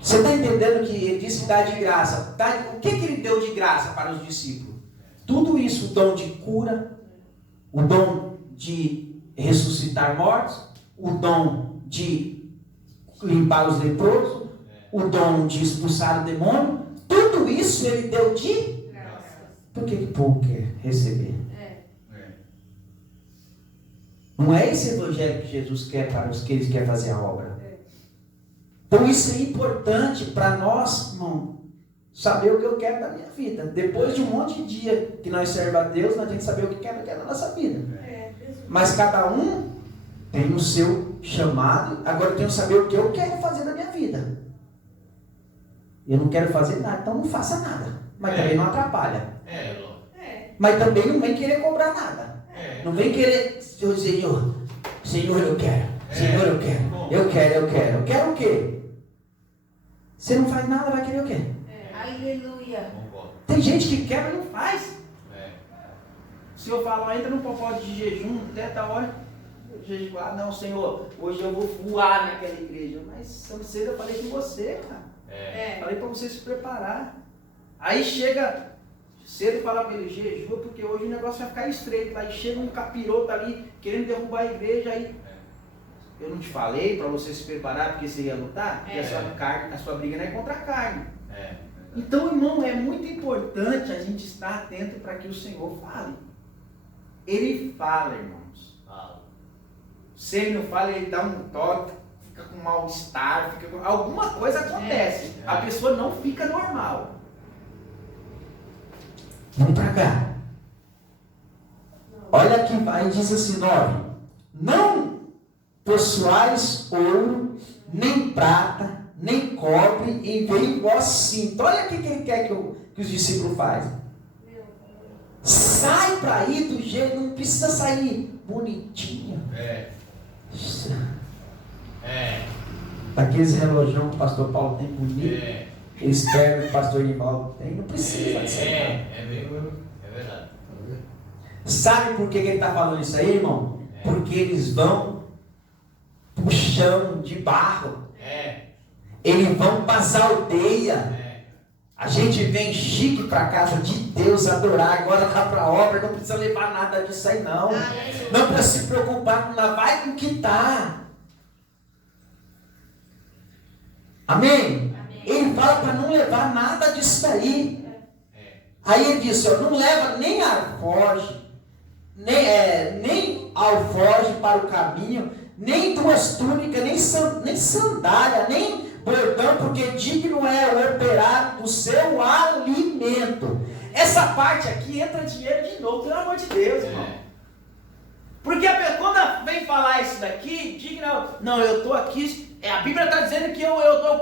Você está entendendo que ele disse dar de graça? O que ele deu de graça para os discípulos? Tudo isso, o dom de cura, o dom de ressuscitar mortos, o dom de limpar os leprosos, o dom de expulsar o demônio, tudo isso ele deu de... Graças. Por que o povo quer receber? É. É. Não é esse evangelho que Jesus quer para os que eles querem fazer a obra. É. Então isso é importante para nós, irmão, saber o que eu quero da minha vida. Depois de um monte de dia que nós servemos a Deus, nós temos que saber o que quer da nossa vida. É. Jesus. Mas cada um tem o seu chamado. Agora eu tenho que saber o que eu quero fazer da minha vida. Eu não quero fazer nada, então não faça nada. Mas também não atrapalha. É, Ló. É. Mas também não vem querer cobrar nada. É. Não vem querer, Senhor, Senhor, eu quero. Senhor, eu quero. Eu quero o quê? Você não faz nada, vai querer o quê? É. Aleluia. Concordo. Tem gente que quer, mas não faz. É. O Senhor fala, entra num pacote de jejum, até da hora. Jejuar, não, Senhor, hoje eu vou voar naquela igreja. Mas tão cedo eu falei com você, cara. É. Falei para você se preparar. Aí chega cedo e fala para ele, jejua, porque hoje o negócio vai ficar estreito. Aí chega um capiroto ali querendo derrubar a igreja. Aí eu não te falei para você se preparar porque você ia lutar? Porque a sua briga não é contra a carne. É. Então, irmão, é muito importante a gente estar atento para que o Senhor fale. Ele fala, irmãos. Fala. Se ele não fala, ele dá um toque, fica com mal-estar, alguma coisa acontece. É. A pessoa não fica normal. Vamos para cá. Olha aqui, aí diz assim, 9. Não possuais ouro, nem prata, nem cobre, e veio vosso cinto. Olha o que ele quer que os discípulos fazem. Sai para aí do jeito, não precisa sair bonitinho. É. É. Aqueles relojão que o pastor Paulo tem bonito, É. eles pegam que o pastor Nivaldo tem, não precisa disso aí. É mesmo. É verdade. Sabe por que ele está falando isso aí, irmão? É. Porque eles vão pro chão de barro. É. Eles vão para as aldeias. É. A gente vem chique para a casa de Deus adorar. Agora tá para a obra, não precisa levar nada disso aí não. Não precisa se preocupar com nada. Vai com o que tá. Amém? Ele fala para não levar nada disso daí. Aí ele disse, ó, não leva nem alforje, nem alforje para o caminho, nem duas túnicas, nem sandália, nem bordão, porque digno é o operário do seu alimento. Essa parte aqui entra dinheiro de novo, pelo amor de Deus, irmão. Porque quando vem falar isso daqui, digno, não, eu estou aqui, a Bíblia está dizendo que eu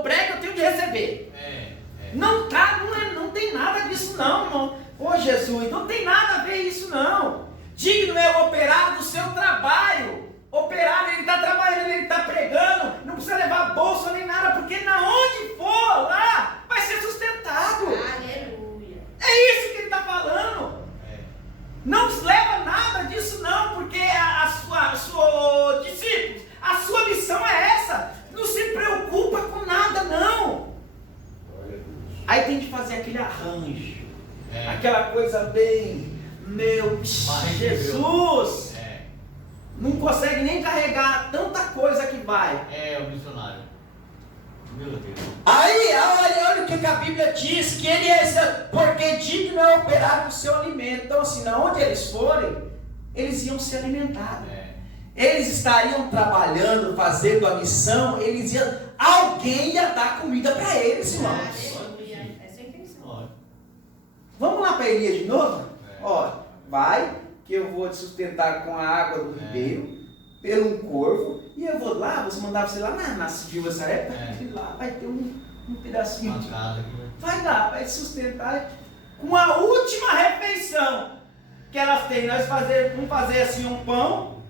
prego, eu tenho de receber. Não tem nada disso não, irmão. Ô Jesus, não tem nada a ver isso não. Digno é o operário do seu trabalho. Operário, ele está trabalhando, ele está pregando, não precisa levar bolsa nem nada, porque na onde for lá, vai ser sustentado. Aleluia. É isso que ele está falando. Não leva nada disso não, porque discípulos, a sua missão é essa. Não se preocupa com nada não. Aí tem de fazer aquele arranjo, aquela coisa bem, meu Jesus, não consegue nem carregar tanta coisa que vai. É o missionário. Meu Deus. Aí, olha o que a Bíblia diz, que ele é, porque digno é operar o seu alimento. Então assim, onde eles forem, eles iam ser alimentados. eles estariam trabalhando, fazendo a missão, alguém ia dar comida para eles, irmãos. Aleluia. Essa é a intenção. Vamos lá para Elias de novo? É. Ó, vai que eu vou te sustentar com a água do ribeiro, pelo um corvo, e eu vou lá, você mandava você lá na Silva essa época, e lá vai ter um pedacinho Uma de... casa aqui, né? Vai lá, vai te sustentar com a última refeição que elas têm. Nós vamos fazer assim um pão,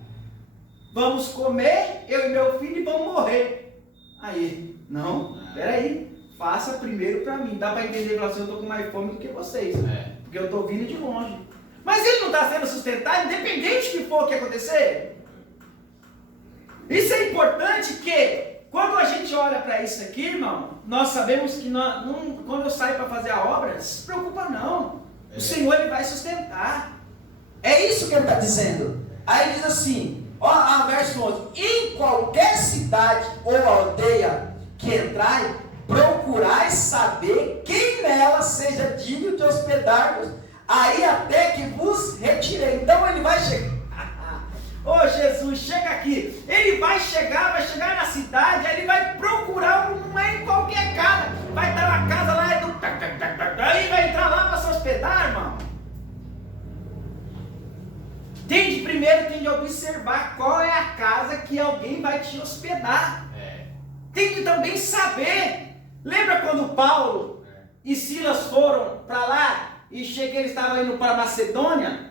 vamos comer, eu e meu filho, e vamos morrer. Aí, não, peraí, faça primeiro para mim. Dá para entender, falar assim, eu estou com mais fome do que vocês, porque eu estou vindo de longe. Mas ele não está sendo sustentado, independente de que for o que acontecer. Isso é importante, que quando a gente olha para isso aqui, irmão, nós sabemos que quando eu saio para fazer a obra, não se preocupa não. O Senhor, Ele vai sustentar. É isso que Ele está dizendo. Aí diz assim, ó, verso 11: em qualquer cidade ou aldeia que entrai, procurai saber quem nela seja digno de hospedar-vos, aí até que vos retirei. Então Ele vai chegar. Ô Jesus, chega aqui. Ele vai chegar na cidade, aí ele vai procurar, não é em qualquer casa. Vai estar na casa lá, aí vai entrar lá para se hospedar, irmão. Primeiro tem de observar qual é a casa que alguém vai te hospedar. Tem que também saber. Lembra quando Paulo e Silas foram para lá e eles estavam indo para Macedônia?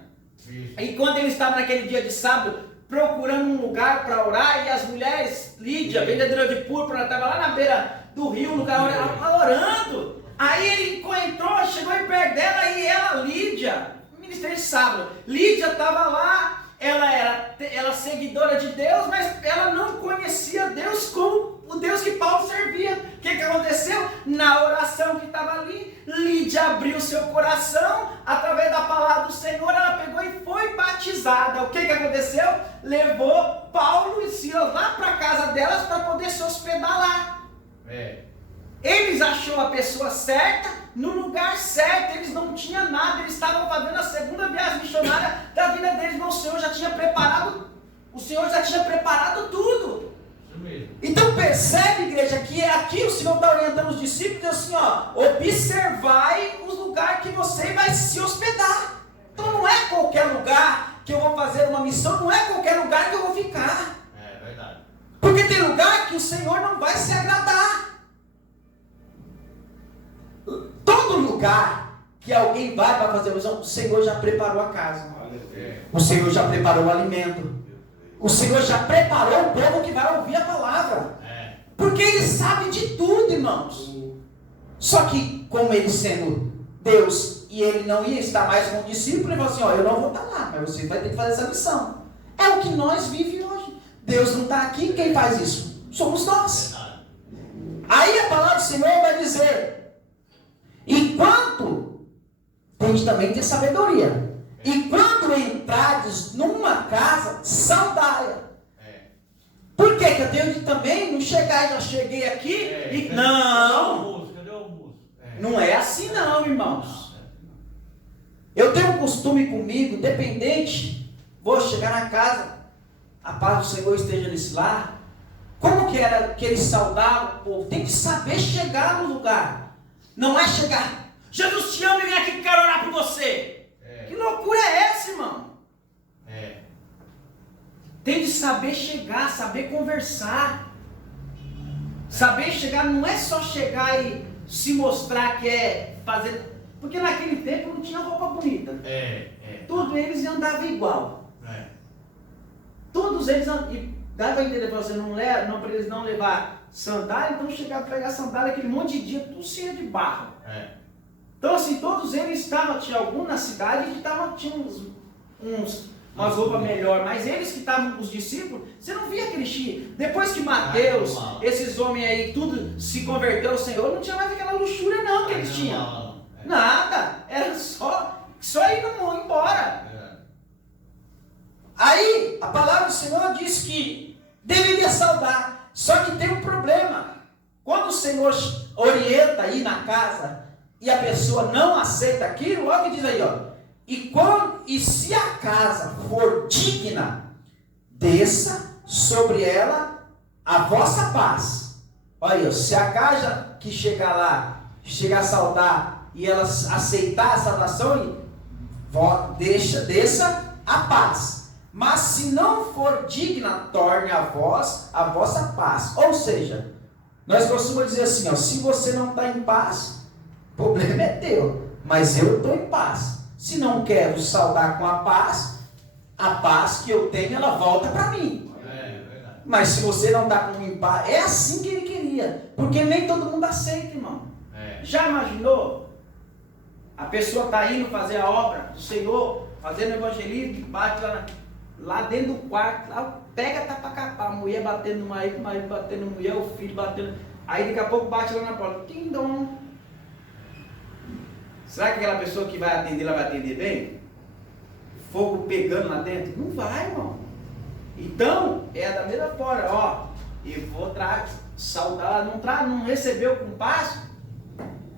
E quando eles estavam naquele dia de sábado procurando um lugar para orar, e as mulheres, Lídia, vendedora de púrpura, estava lá na beira do rio, no lugar orando. Aí ele entrou, chegou em perto dela, e ela, Lídia, ministério de sábado, Lídia estava lá, ela era seguidora de Deus, mas ela não conhecia Deus como o Deus que Paulo servia. O que aconteceu? Na oração que estava ali, Lídia abriu seu coração, através da palavra do Senhor, ela pegou e foi batizada. O que aconteceu? Levou Paulo e Silas lá para a casa delas para poder se hospedar lá. Eles acharam a pessoa certa, no lugar certo. Eles não tinham nada, eles estavam fazendo a segunda viagem missionária da vida deles, mas o Senhor já tinha preparado tudo. Então percebe, igreja, que aqui o Senhor está orientando os discípulos assim, ó, observai os lugares que você vai se hospedar. Então não é qualquer lugar que eu vou fazer uma missão, não é qualquer lugar que eu vou ficar. É verdade. Porque tem lugar que o Senhor não vai se agradar. Todo lugar que alguém vai para fazer missão, o Senhor já preparou a casa. O Senhor já preparou o alimento. O Senhor já preparou o povo que vai ouvir a palavra. Porque Ele sabe de tudo, irmãos. Só que, como Ele sendo Deus, e Ele não ia estar mais com o discípulo, Ele falou assim, ó, eu não vou estar lá, mas você vai ter que fazer essa missão. É o que nós vivemos hoje. Deus não está aqui, quem faz isso? Somos nós. Aí a palavra do Senhor vai dizer, enquanto, tem de também ter sabedoria. E quando entrares numa casa, saudai-a. Por que eu tenho de também não chegar, já cheguei aqui e... Não! Cadê o almoço? Não é assim não, irmãos. Eu tenho um costume comigo, dependente, vou chegar na casa, a paz do Senhor esteja nesse lar. Como que era que eles saudavam o povo? Tem que saber chegar no lugar. Não é chegar, Jesus te ama e vem aqui que quero orar por você. Que loucura é essa, irmão? Tem de saber chegar, saber conversar. Saber chegar não é só chegar e se mostrar que é fazer... Porque naquele tempo não tinha roupa bonita. Todos eles andavam igual. Todos eles e dá para entender, para eles não levar sandália, então chegaram a pegar sandália aquele monte de dia, tudo cheio de barro. Então assim, todos eles estavam, tinha algum na cidade que tinham umas roupas melhores, mas eles que estavam, os discípulos, você não via aquele chique. Depois que Mateus, esses homens aí, tudo se converteu ao Senhor, não tinha mais aquela luxúria não que eles tinham. Nada, era só ir embora. Aí, a palavra do Senhor diz que deveria saudar, só que tem um problema. Quando o Senhor orienta aí na casa, e a pessoa não aceita aquilo, logo diz aí, ó, e se a casa for digna desça sobre ela a vossa paz. Olha aí, se a gaja que chegar lá, chegar a saltar e ela aceitar a salvação, desça a paz. Mas se não for digna, torne a vós a vossa paz. Ou seja, nós costumamos dizer assim, ó, se você não está em paz, o problema é teu, mas eu estou em paz. Se não quero saudar com a paz que eu tenho, ela volta para mim. Mas se você não está com em paz, é assim que ele queria, porque nem todo mundo aceita, irmão. Já imaginou? A pessoa está indo fazer a obra do Senhor, fazendo evangelismo, bate lá dentro do quarto, lá pega tapa-capá, a mulher batendo no marido batendo na mulher, o filho batendo. Aí daqui a pouco bate lá na porta, tim-dom. Será que aquela pessoa que vai atender, ela vai atender bem? Fogo pegando lá dentro? Não vai, irmão. Então, é da mesma forma, ó, eu vou saudar, não recebeu com paz?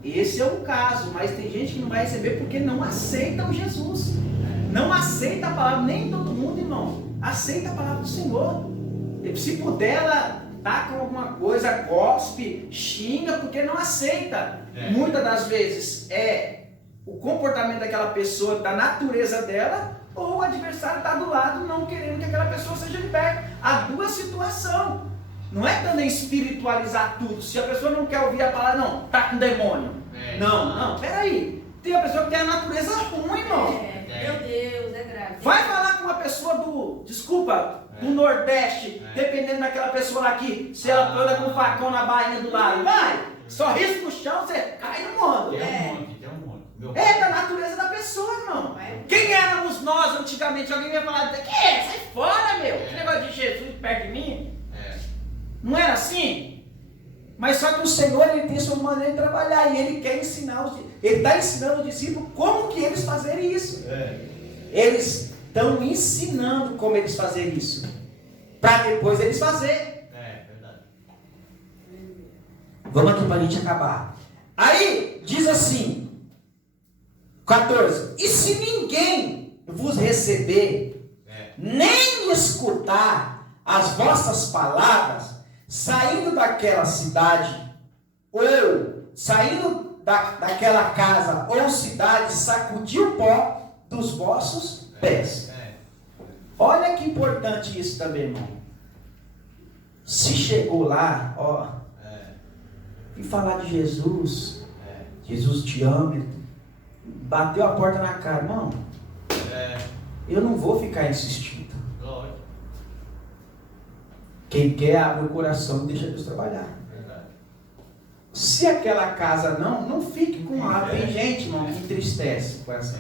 Esse é um caso, mas tem gente que não vai receber porque não aceita o Jesus. Não aceita a palavra, nem todo mundo, irmão, aceita a palavra do Senhor. Se puder, ela tá com alguma coisa, cospe, xinga, porque não aceita. Muitas das vezes é o comportamento daquela pessoa, da natureza dela, ou o adversário está do lado não querendo que aquela pessoa seja liberta. Há duas situações. Não é também espiritualizar tudo. Se a pessoa não quer ouvir a palavra, não, tá com demônio. Não, peraí. Tem a pessoa que tem a natureza ruim, irmão. Meu Deus, é grave. Vai falar com uma pessoa do Nordeste, dependendo daquela pessoa lá aqui, se ela anda com um facão na bainha do lado, vai, só risca no chão, você cai no mundo. Tem um monte. É da natureza da pessoa, irmão. Quem éramos nós antigamente? Alguém ia falar, que é? Sai fora, meu. Que negócio de Jesus perto de mim? Não era assim? Mas só que o Senhor, ele tem sua maneira de trabalhar, e ele quer ensinar, ele está ensinando os discípulos como que eles fazerem isso. Eles estão ensinando como eles fazerem isso, para depois eles fazerem. Verdade. Vamos aqui para a gente acabar. Aí, diz assim, 14, e se ninguém vos receber, nem escutar as vossas palavras, saindo daquela cidade, ou saindo daquela casa ou cidade, sacudir o pó dos vossos pés. Olha que importante isso também, irmão. Se chegou lá, e falar de Jesus, Jesus te ama, bateu a porta na cara, irmão, eu não vou ficar insistindo. Quem quer abre o coração e deixa Deus trabalhar. Se aquela casa não fique com raiva. Tem gente, irmão, que entristece o coração.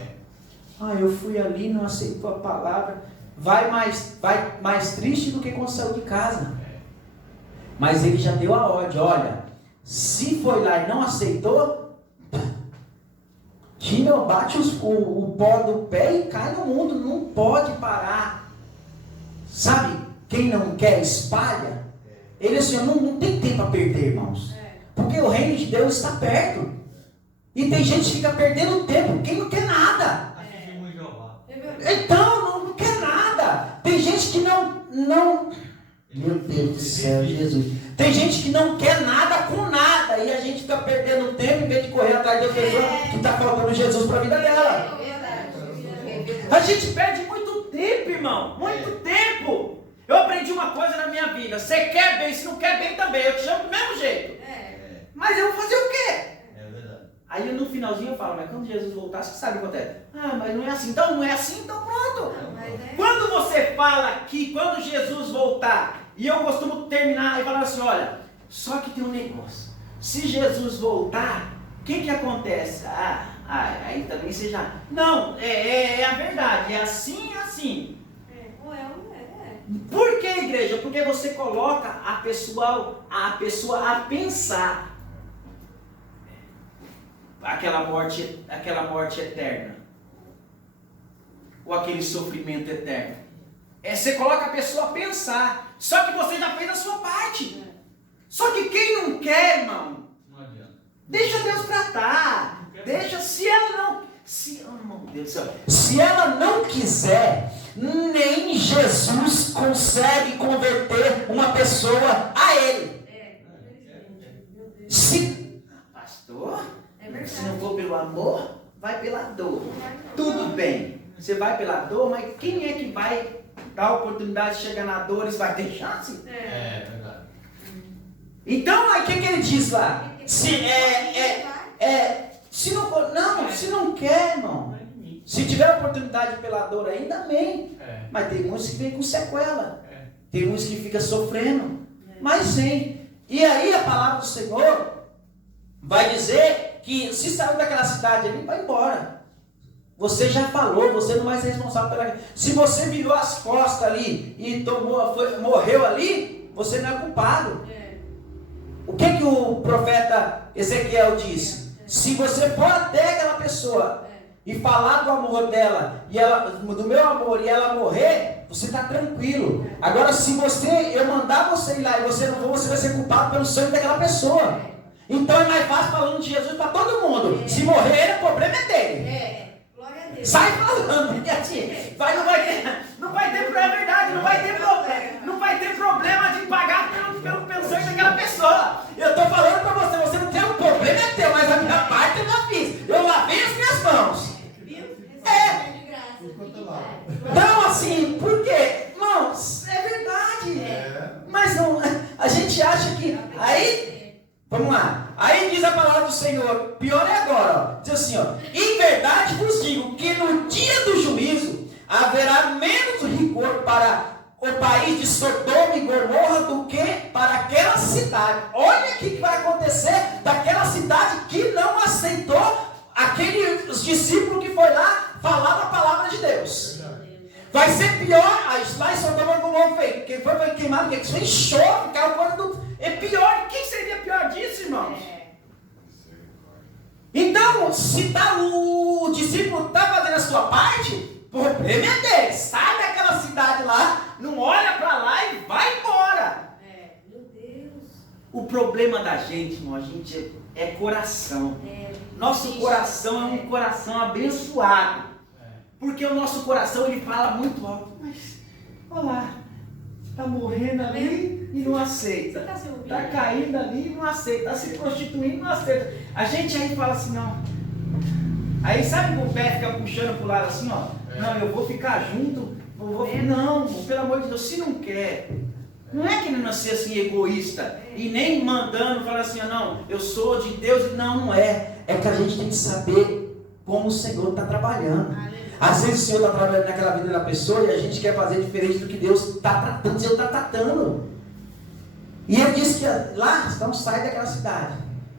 Eu fui ali, não aceitou a palavra. Vai mais triste do que quando saiu de casa. Mas ele já deu a ordem, olha, se foi lá e não aceitou, tira, bate o pó do pé e cai no mundo, não pode parar. Sabe? Quem não quer espalha. Ele assim, não tem tempo a perder, irmãos. Porque o reino de Deus está perto. E tem gente que fica perdendo tempo, quem não quer nada. Então, não quer nada. Tem gente que não. Meu Deus do céu, Jesus. Tem gente que não quer nada com nada. E a gente fica perdendo tempo em vez de correr atrás da pessoa que está faltando Jesus para a vida dela. A gente perde muito tempo, irmão. Muito tempo. Eu aprendi uma coisa na minha vida. Você quer bem, se não quer bem também. Eu te chamo do mesmo jeito. Mas eu vou fazer o quê? Aí no finalzinho eu falo, mas quando Jesus voltar, você sabe o que acontece? Mas não é assim. Então não é assim, então pronto. Quando você fala que quando Jesus voltar, e eu costumo terminar e falar assim, olha, só que tem um negócio. Se Jesus voltar, o que acontece? Aí também você já... Não, é a verdade. É assim e assim. Por que, igreja? Porque você coloca a pessoa a pensar aquela morte eterna, ou aquele sofrimento eterno. Você coloca a pessoa a pensar, só que você já fez a sua parte. Só que quem não quer, irmão, não adianta. Deixa Deus tratar. Deixa, se ela não quiser, Nem Jesus consegue converter uma pessoa a Ele. Se, Pastor, É verdade. se não for pelo amor, vai pela dor. Tudo bem, você vai pela dor, mas quem é que vai dar a oportunidade de chegar na dor e vai ter chance? É verdade. Então, aí o que ele diz lá? Se não for, não, se não quer, irmão. Se tiver oportunidade pela dor ainda, amém. Mas tem muitos que vêm com sequela. Tem uns que ficam sofrendo. Mas sim. E aí a palavra do Senhor vai dizer que se saiu daquela cidade ali, vai embora. Você já falou, você não vai ser responsável pela... Se você virou as costas ali e morreu ali, você não é culpado. O que o profeta Ezequiel disse? Se você for até aquela pessoa e falar do amor dela, e ela, do meu amor, e ela morrer, você está tranquilo. Agora, se eu mandar você ir lá e você não for, você vai ser culpado pelo sangue daquela pessoa. Então é mais fácil falando de Jesus para todo mundo. Se morrer, o problema é dele. Glória a Deus. Sai falando, porque assim, não vai ter problema, é verdade, não vai ter problema. Não vai ter problema de pagar pelo sangue daquela pessoa. Eu estou falando para você, você não tem um problema, é teu, mas a minha parte eu já fiz. Eu lavei as minhas mãos. Então, assim, por quê? Irmãos, é verdade. Mas não, a gente acha que. Aí, vamos lá. Aí diz a palavra do Senhor, pior é agora, ó. Diz assim, ó. Em verdade vos digo que no dia do juízo haverá menos rigor para o país de Sodoma e Gomorra do que para aquela cidade. Olha o que vai acontecer daquela cidade que não aceitou os discípulos que foi lá falar a palavra de Deus. Vai ser pior, lá em Sodoma e Gomorra quem foi queimado, que foi enxofre, caiu coisa do... É pior, o que seria pior disso, irmãos? Então, se o discípulo está fazendo a sua parte, o problema é dele. Sai daquela cidade lá, não olha para lá e vai embora. Meu Deus. O problema da gente, irmão, a gente é coração. Nosso coração é um coração abençoado. Porque o nosso coração, ele fala muito alto. Mas, olha lá, está morrendo ali e não aceita. Está caindo ali e não aceita. Está se prostituindo e não aceita. A gente aí fala assim, não. Aí sabe que o pé fica puxando para o lado assim, ó. Não, eu vou ficar junto. Não, pelo amor de Deus, se não quer. Não é que não ser assim egoísta. E nem mandando, falar assim, não, eu sou de Deus. Não, não é. É que a gente tem que saber como o Senhor está trabalhando. Às vezes o Senhor está trabalhando naquela vida da pessoa e a gente quer fazer diferente do que Deus está tratando. O Senhor está tratando. E Ele disse que lá, então sai daquela cidade.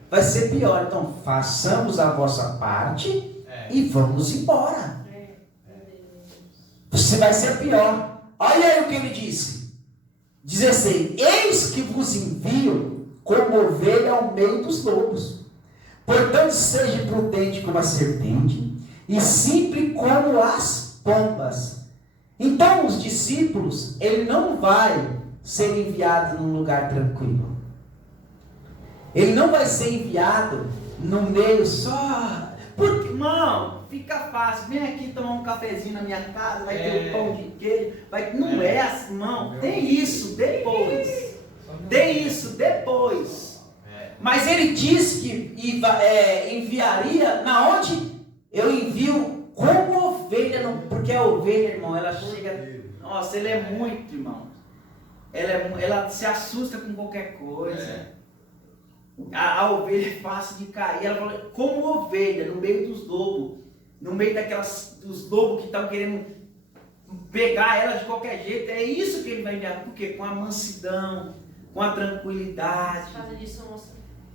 Vai ser pior. Então façamos a vossa parte e vamos embora. Você vai ser pior. Olha aí o que Ele disse. 16. Eis que vos envio como ovelha ao meio dos lobos. Portanto, seja prudente como a serpente e simples como as pombas. Então os discípulos, ele não vai ser enviado num lugar tranquilo. Ele não vai ser enviado no meio só. Porque, irmão, fica fácil. Vem aqui tomar um cafezinho na minha casa, vai ter um pão de queijo. Não é assim, irmão. Tem isso depois. Tem isso depois. Mas ele disse que enviaria na onde? Eu envio como ovelha, porque a ovelha, irmão, ela chega... Nossa, ela é muito, irmão. Ela se assusta com qualquer coisa. A ovelha é fácil de cair. Ela fala, como ovelha, no meio dos lobos. No meio dos lobos que estão querendo pegar ela de qualquer jeito. É isso que ele vai enviar. Por quê? Com a mansidão, com a tranquilidade.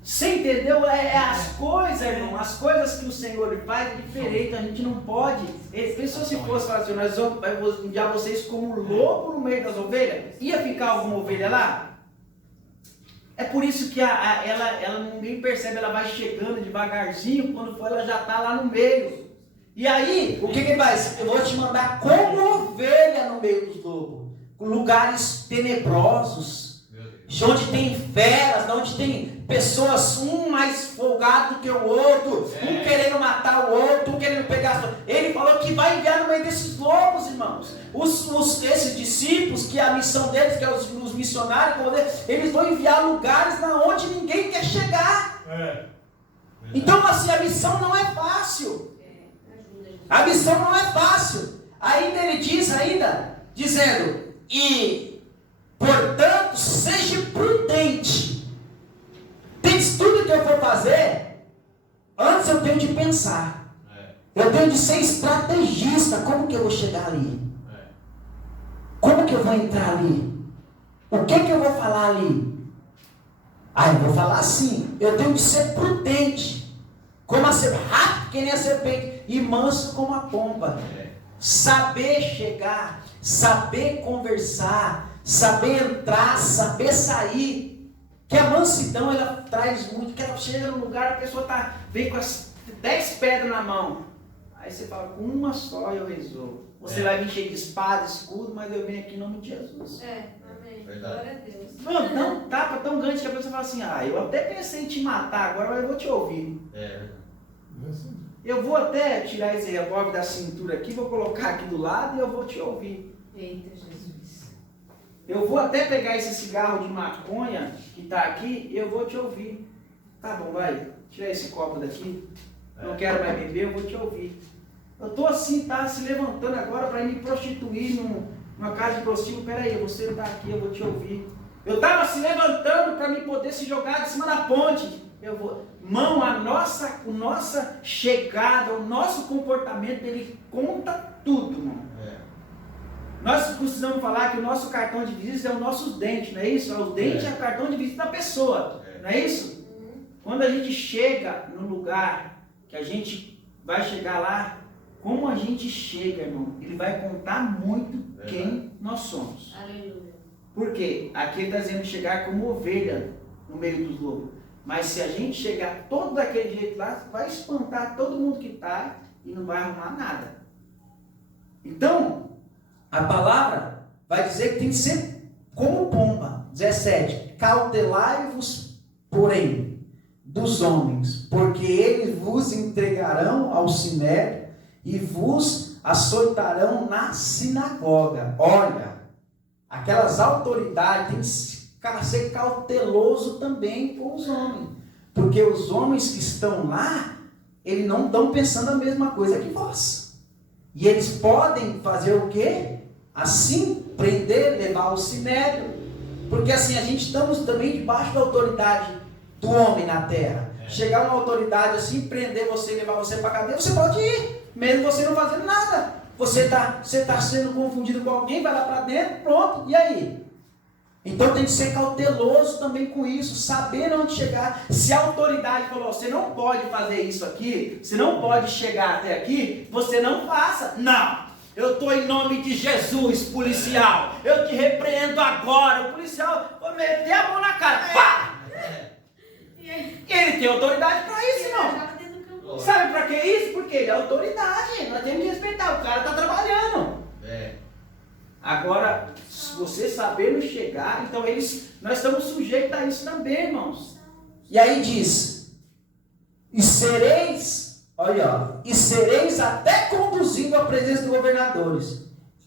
Você entendeu? As coisas, irmão, as coisas que o Senhor faz é diferente, a gente não pode. Pensou se fosse falar assim, nós vamos enviar vocês como lobo no meio das ovelhas? Ia ficar alguma ovelha lá? É por isso que ela ninguém percebe, ela vai chegando devagarzinho, quando for ela já está lá no meio. E aí, o que ele faz? Eu vou te mandar como ovelha no meio dos lobos, com lugares tenebrosos. Onde tem feras, onde tem pessoas, um mais folgado do que o outro, um querendo matar o outro, um querendo pegar. Ele falou que vai enviar no meio desses lobos, irmãos. Esses discípulos, que a missão deles, que é os missionários, eles vão enviar lugares onde ninguém quer chegar. Então assim, a missão não é fácil. A missão não é fácil. Ainda ele diz, dizendo, e portanto seja prudente. Tem tudo que eu for fazer, antes eu tenho de pensar. Eu tenho de ser estrategista. Como que eu vou chegar ali? Como que eu vou entrar ali? O que eu vou falar ali? Eu vou falar assim. Eu tenho de ser prudente, como a serpente, rápido que nem a serpente, e manso como a pomba. Saber chegar, saber conversar, saber entrar, saber sair. Que a mansidão, ela traz muito. Que ela chega no lugar, a pessoa vem com as 10 pedras na mão. Aí você fala, com uma só eu resolvo. Você vai vir cheio de espada, escudo, mas eu venho aqui em nome de Jesus. Amém. Verdade. Glória a Deus. Mano, dá um tapa tão grande que a pessoa fala assim, eu até pensei em te matar agora, mas eu vou te ouvir. Eu vou até tirar esse revólver da cintura aqui, vou colocar aqui do lado e eu vou te ouvir. Eita, Jesus. Eu vou até pegar esse cigarro de maconha que está aqui e eu vou te ouvir. Tá bom, vai, tira esse copo daqui. Não quero mais beber, eu vou te ouvir. Eu estou assim, se levantando agora para ir me prostituir numa casa de prostíbulo. Peraí, você está aqui, eu vou te ouvir. Eu estava se levantando para me poder se jogar de cima da ponte. Eu vou. Mão, a nossa chegada, o nosso comportamento, ele conta tudo, irmão. Nós precisamos falar que o nosso cartão de visita é os nossos dentes, não é isso? O dente é o cartão de visita da pessoa, não é isso? Quando a gente chega no lugar que a gente vai chegar lá, como a gente chega, irmão, ele vai contar muito quem nós somos. Aleluia. Por quê? Aqui ele está dizendo chegar como ovelha no meio dos lobos. Mas se a gente chegar todo daquele jeito lá, vai espantar todo mundo que está e não vai arrumar nada. Então, a palavra vai dizer que tem que ser como pomba. 17. Cautelai-vos, porém, dos homens, porque eles vos entregarão ao sinédrio e vos açoitarão na sinagoga. Olha, aquelas autoridades têm que ser cauteloso também com os homens, porque os homens que estão lá, eles não estão pensando a mesma coisa que vós, e eles podem fazer o quê? Assim, prender, levar ao sinédrio, porque assim, a gente estamos também debaixo da autoridade do homem na terra. Chegar uma autoridade assim, prender você, levar você para a cadeia, você pode ir, mesmo você não fazendo nada. Você está sendo confundido com alguém, vai lá para dentro, pronto, e aí? Então tem que ser cauteloso também com isso, saber onde chegar. Se a autoridade falou, você não pode fazer isso aqui, você não pode chegar até aqui, você não faça. Não, eu estou em nome de Jesus, policial, eu te repreendo agora. O policial vai meter a mão na cara, pá! Ele tem autoridade para isso, irmão. Sabe para que isso? Porque ele é autoridade, nós temos que respeitar, o cara está trabalhando. Agora, se você saber chegar, então nós estamos sujeitos a isso também, irmãos. E aí diz, e sereis até conduzindo à presença dos governadores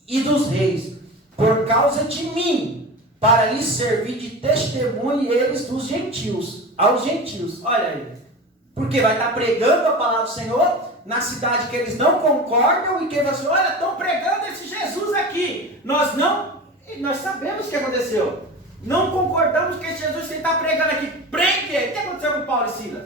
e dos reis, por causa de mim, para lhes servir de testemunho eles dos gentios, aos gentios. Olha aí, porque vai estar pregando a palavra do Senhor na cidade que eles não concordam, e que eles falam, olha, estão pregando esse Jesus aqui, nós sabemos o que aconteceu, não concordamos com esse Jesus que ele está pregando aqui, prende ele. O que aconteceu com Paulo e Silas?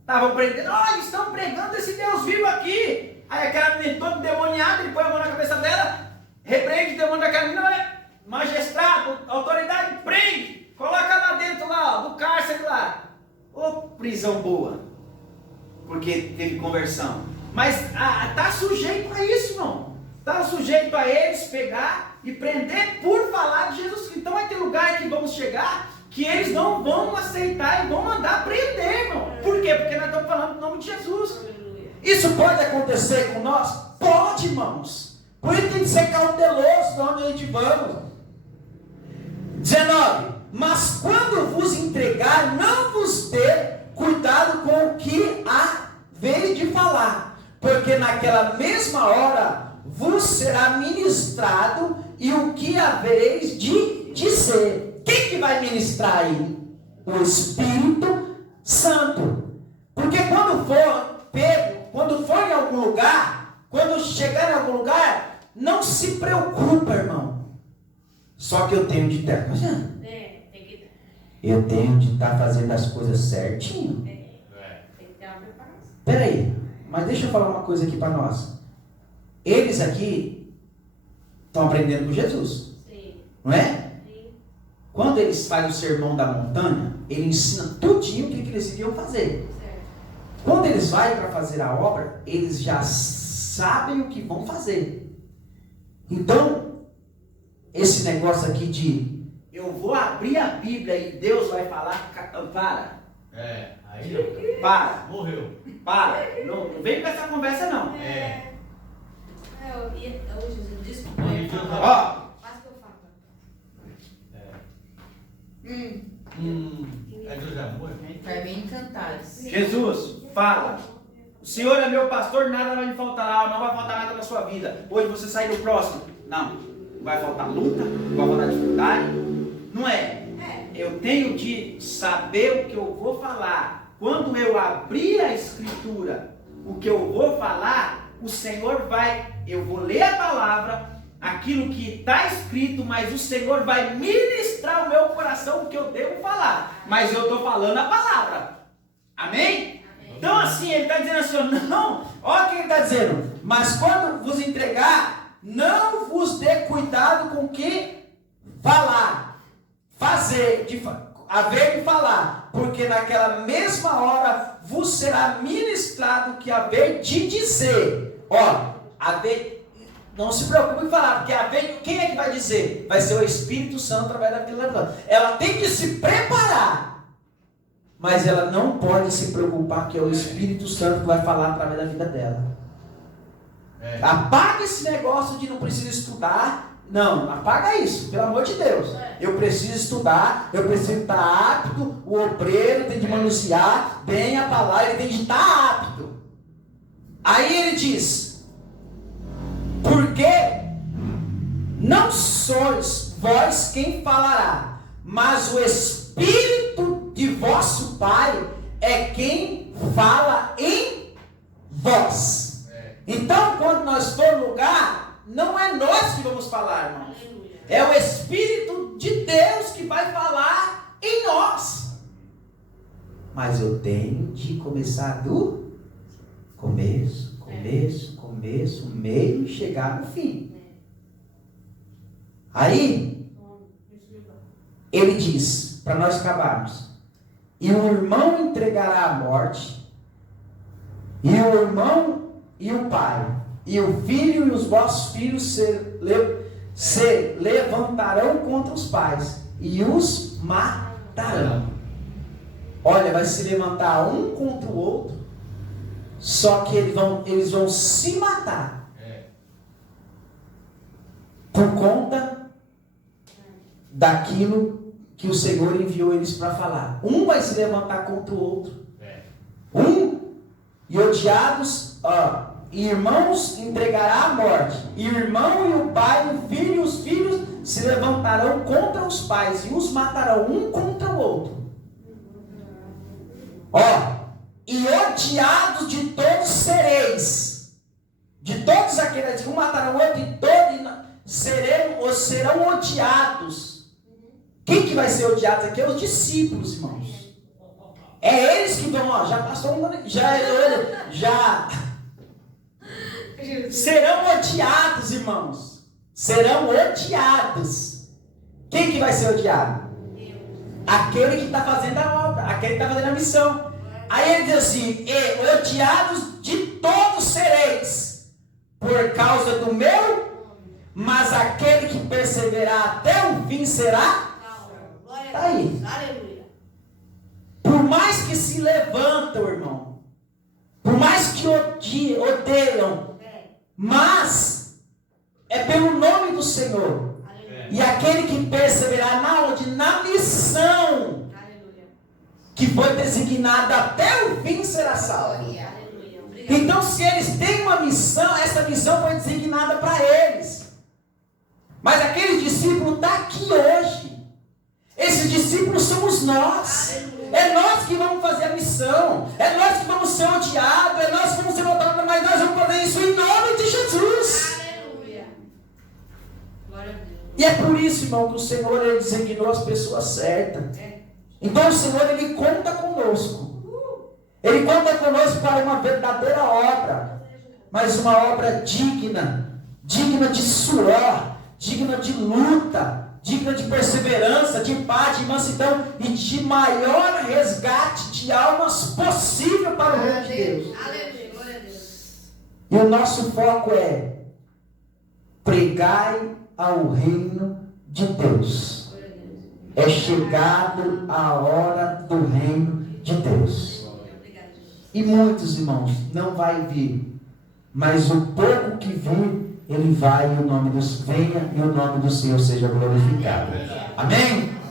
Estavam prendendo, eles estão pregando esse Deus vivo aqui. Aí aquela menina toda endemoniada, ele põe a mão na cabeça dela, repreende o demônio daquela menina, olha, magistrado, autoridade, prende, coloca lá dentro lá, do cárcere lá. Ô, prisão boa, porque teve conversão. Mas está sujeito a isso, irmão. Está sujeito a eles pegar e prender por falar de Jesus Cristo. Então vai ter lugar que vamos chegar que eles não vão aceitar e vão mandar prender, irmão. Por quê? Porque nós estamos falando do nome de Jesus. Isso pode acontecer com nós? Pode, irmãos. Por isso tem que ser cauteloso de onde a gente vamos. 19. Mas quando vos entregar, não vos dê cuidado com o que há vez de falar, porque naquela mesma hora vos será ministrado e o que havereis de dizer. Quem que vai ministrar aí? O Espírito Santo. Porque quando for pego, quando for em algum lugar, quando chegar em algum lugar, não se preocupa, irmão. Só que eu tenho de estar fazendo. Eu tenho de estar fazendo as coisas certinho. Tem que ter uma preparação. Peraí, mas deixa eu falar uma coisa aqui para nós. Eles aqui estão aprendendo com Jesus, Sim. não é? Sim. Quando eles fazem o sermão da montanha, ele ensina tudinho o que eles iriam fazer. Certo. Quando eles vão para fazer a obra, eles já sabem o que vão fazer. Então, esse negócio aqui de eu vou abrir a Bíblia e Deus vai falar, para. Aí Para. morreu. Para. Não vem com essa conversa não. Hoje, desculpa. eu ia falar. Ó, Faz o que eu falo. É Deus amor. Vai bem encantado. Jesus, fala. O Senhor é meu pastor, nada vai me faltar, não vai faltar nada na sua vida. Hoje você sai do próximo. Não vai faltar luta, não vai faltar dificuldade. Não é. Eu tenho de saber o que eu vou falar. Quando eu abrir a Escritura, o que eu vou falar, o Senhor vai, eu vou ler a palavra, aquilo que está escrito, mas o Senhor vai ministrar o meu coração o que eu devo falar. Mas eu estou falando a palavra. Amém? Então assim, ele está dizendo assim, não, olha o que ele está dizendo. Mas quando vos entregar, não vos dê cuidado com o que falar. Fazer, haver de falar, porque naquela mesma hora vos será ministrado o que haver de dizer. Ó, haver, não se preocupe em falar, porque haver, quem é que vai dizer? Vai ser o Espírito Santo através da vida. Ela tem que se preparar, mas ela não pode se preocupar que é o Espírito Santo que vai falar através da vida dela. Apaga esse negócio de não precisa estudar. Não, apaga isso, pelo amor de Deus. Eu preciso estudar, eu preciso estar apto. O obreiro tem de manusear bem a palavra, ele tem de estar apto. Aí ele diz: porque não sois vós quem falará, mas o Espírito de vosso Pai é quem fala em vós. Então, quando nós for no lugar, não é nós que vamos falar, irmãos. É o Espírito de Deus que vai falar em nós. Mas eu tenho de começar do começo, meio e chegar no fim. Aí, ele diz, para nós acabarmos: e o irmão entregará a morte, e o irmão e o pai, e o filho e os vossos filhos se levantarão contra os pais e os matarão. Olha, vai se levantar um contra o outro, só que eles vão se matar por conta daquilo que o Senhor enviou eles para falar. Um vai se levantar contra o outro. E odiados, irmãos entregará a morte, e o irmão e o pai, o filho e os filhos se levantarão contra os pais e os matarão um contra o outro. E odiados de todos sereis, de todos aqueles que um matarão o outro, e todos serão odiados. Quem que vai ser odiado aqui? É os discípulos, irmãos. É eles que vão, já passou um ano, já serão odiados, irmãos. Serão odiados. Quem que vai ser odiado? Aquele que está fazendo a obra, aquele que está fazendo a missão. Aí ele diz assim: odiados de todos sereis, por causa do meu, mas aquele que perseverar até o fim será. Está aí. Por mais que se levantam, irmão, por mais que odeiam, mas é pelo nome do Senhor. E aquele que perseverar na missão que foi designada até o fim será salvo. Então, se eles têm uma missão, essa missão foi designada para eles. Mas aquele discípulo está aqui hoje. Esses discípulos somos nós. É nós que vamos fazer a missão. É nós que vamos ser odiados. É nós que vamos ser votados. Mas nós vamos fazer isso em nome de Jesus. Aleluia. Glória a Deus. E é por isso, irmão, que o Senhor ele designou as pessoas certas. Então o Senhor ele conta conosco. Ele conta conosco para uma verdadeira obra. Mas uma obra digna. Digna de suor. Digna de luta. Digna de perseverança, de paz, de mansidão e de maior resgate de almas possível para o reino de Deus. Aleluia, glória a Deus. E o nosso foco é pregai ao reino de Deus. Glória a Deus. É chegado a hora do reino de Deus. Obrigada, Jesus. E muitos irmãos não vai vir, mas o pouco que vir, ele vai e o nome dos venha e o nome do Senhor seja glorificado. Amém?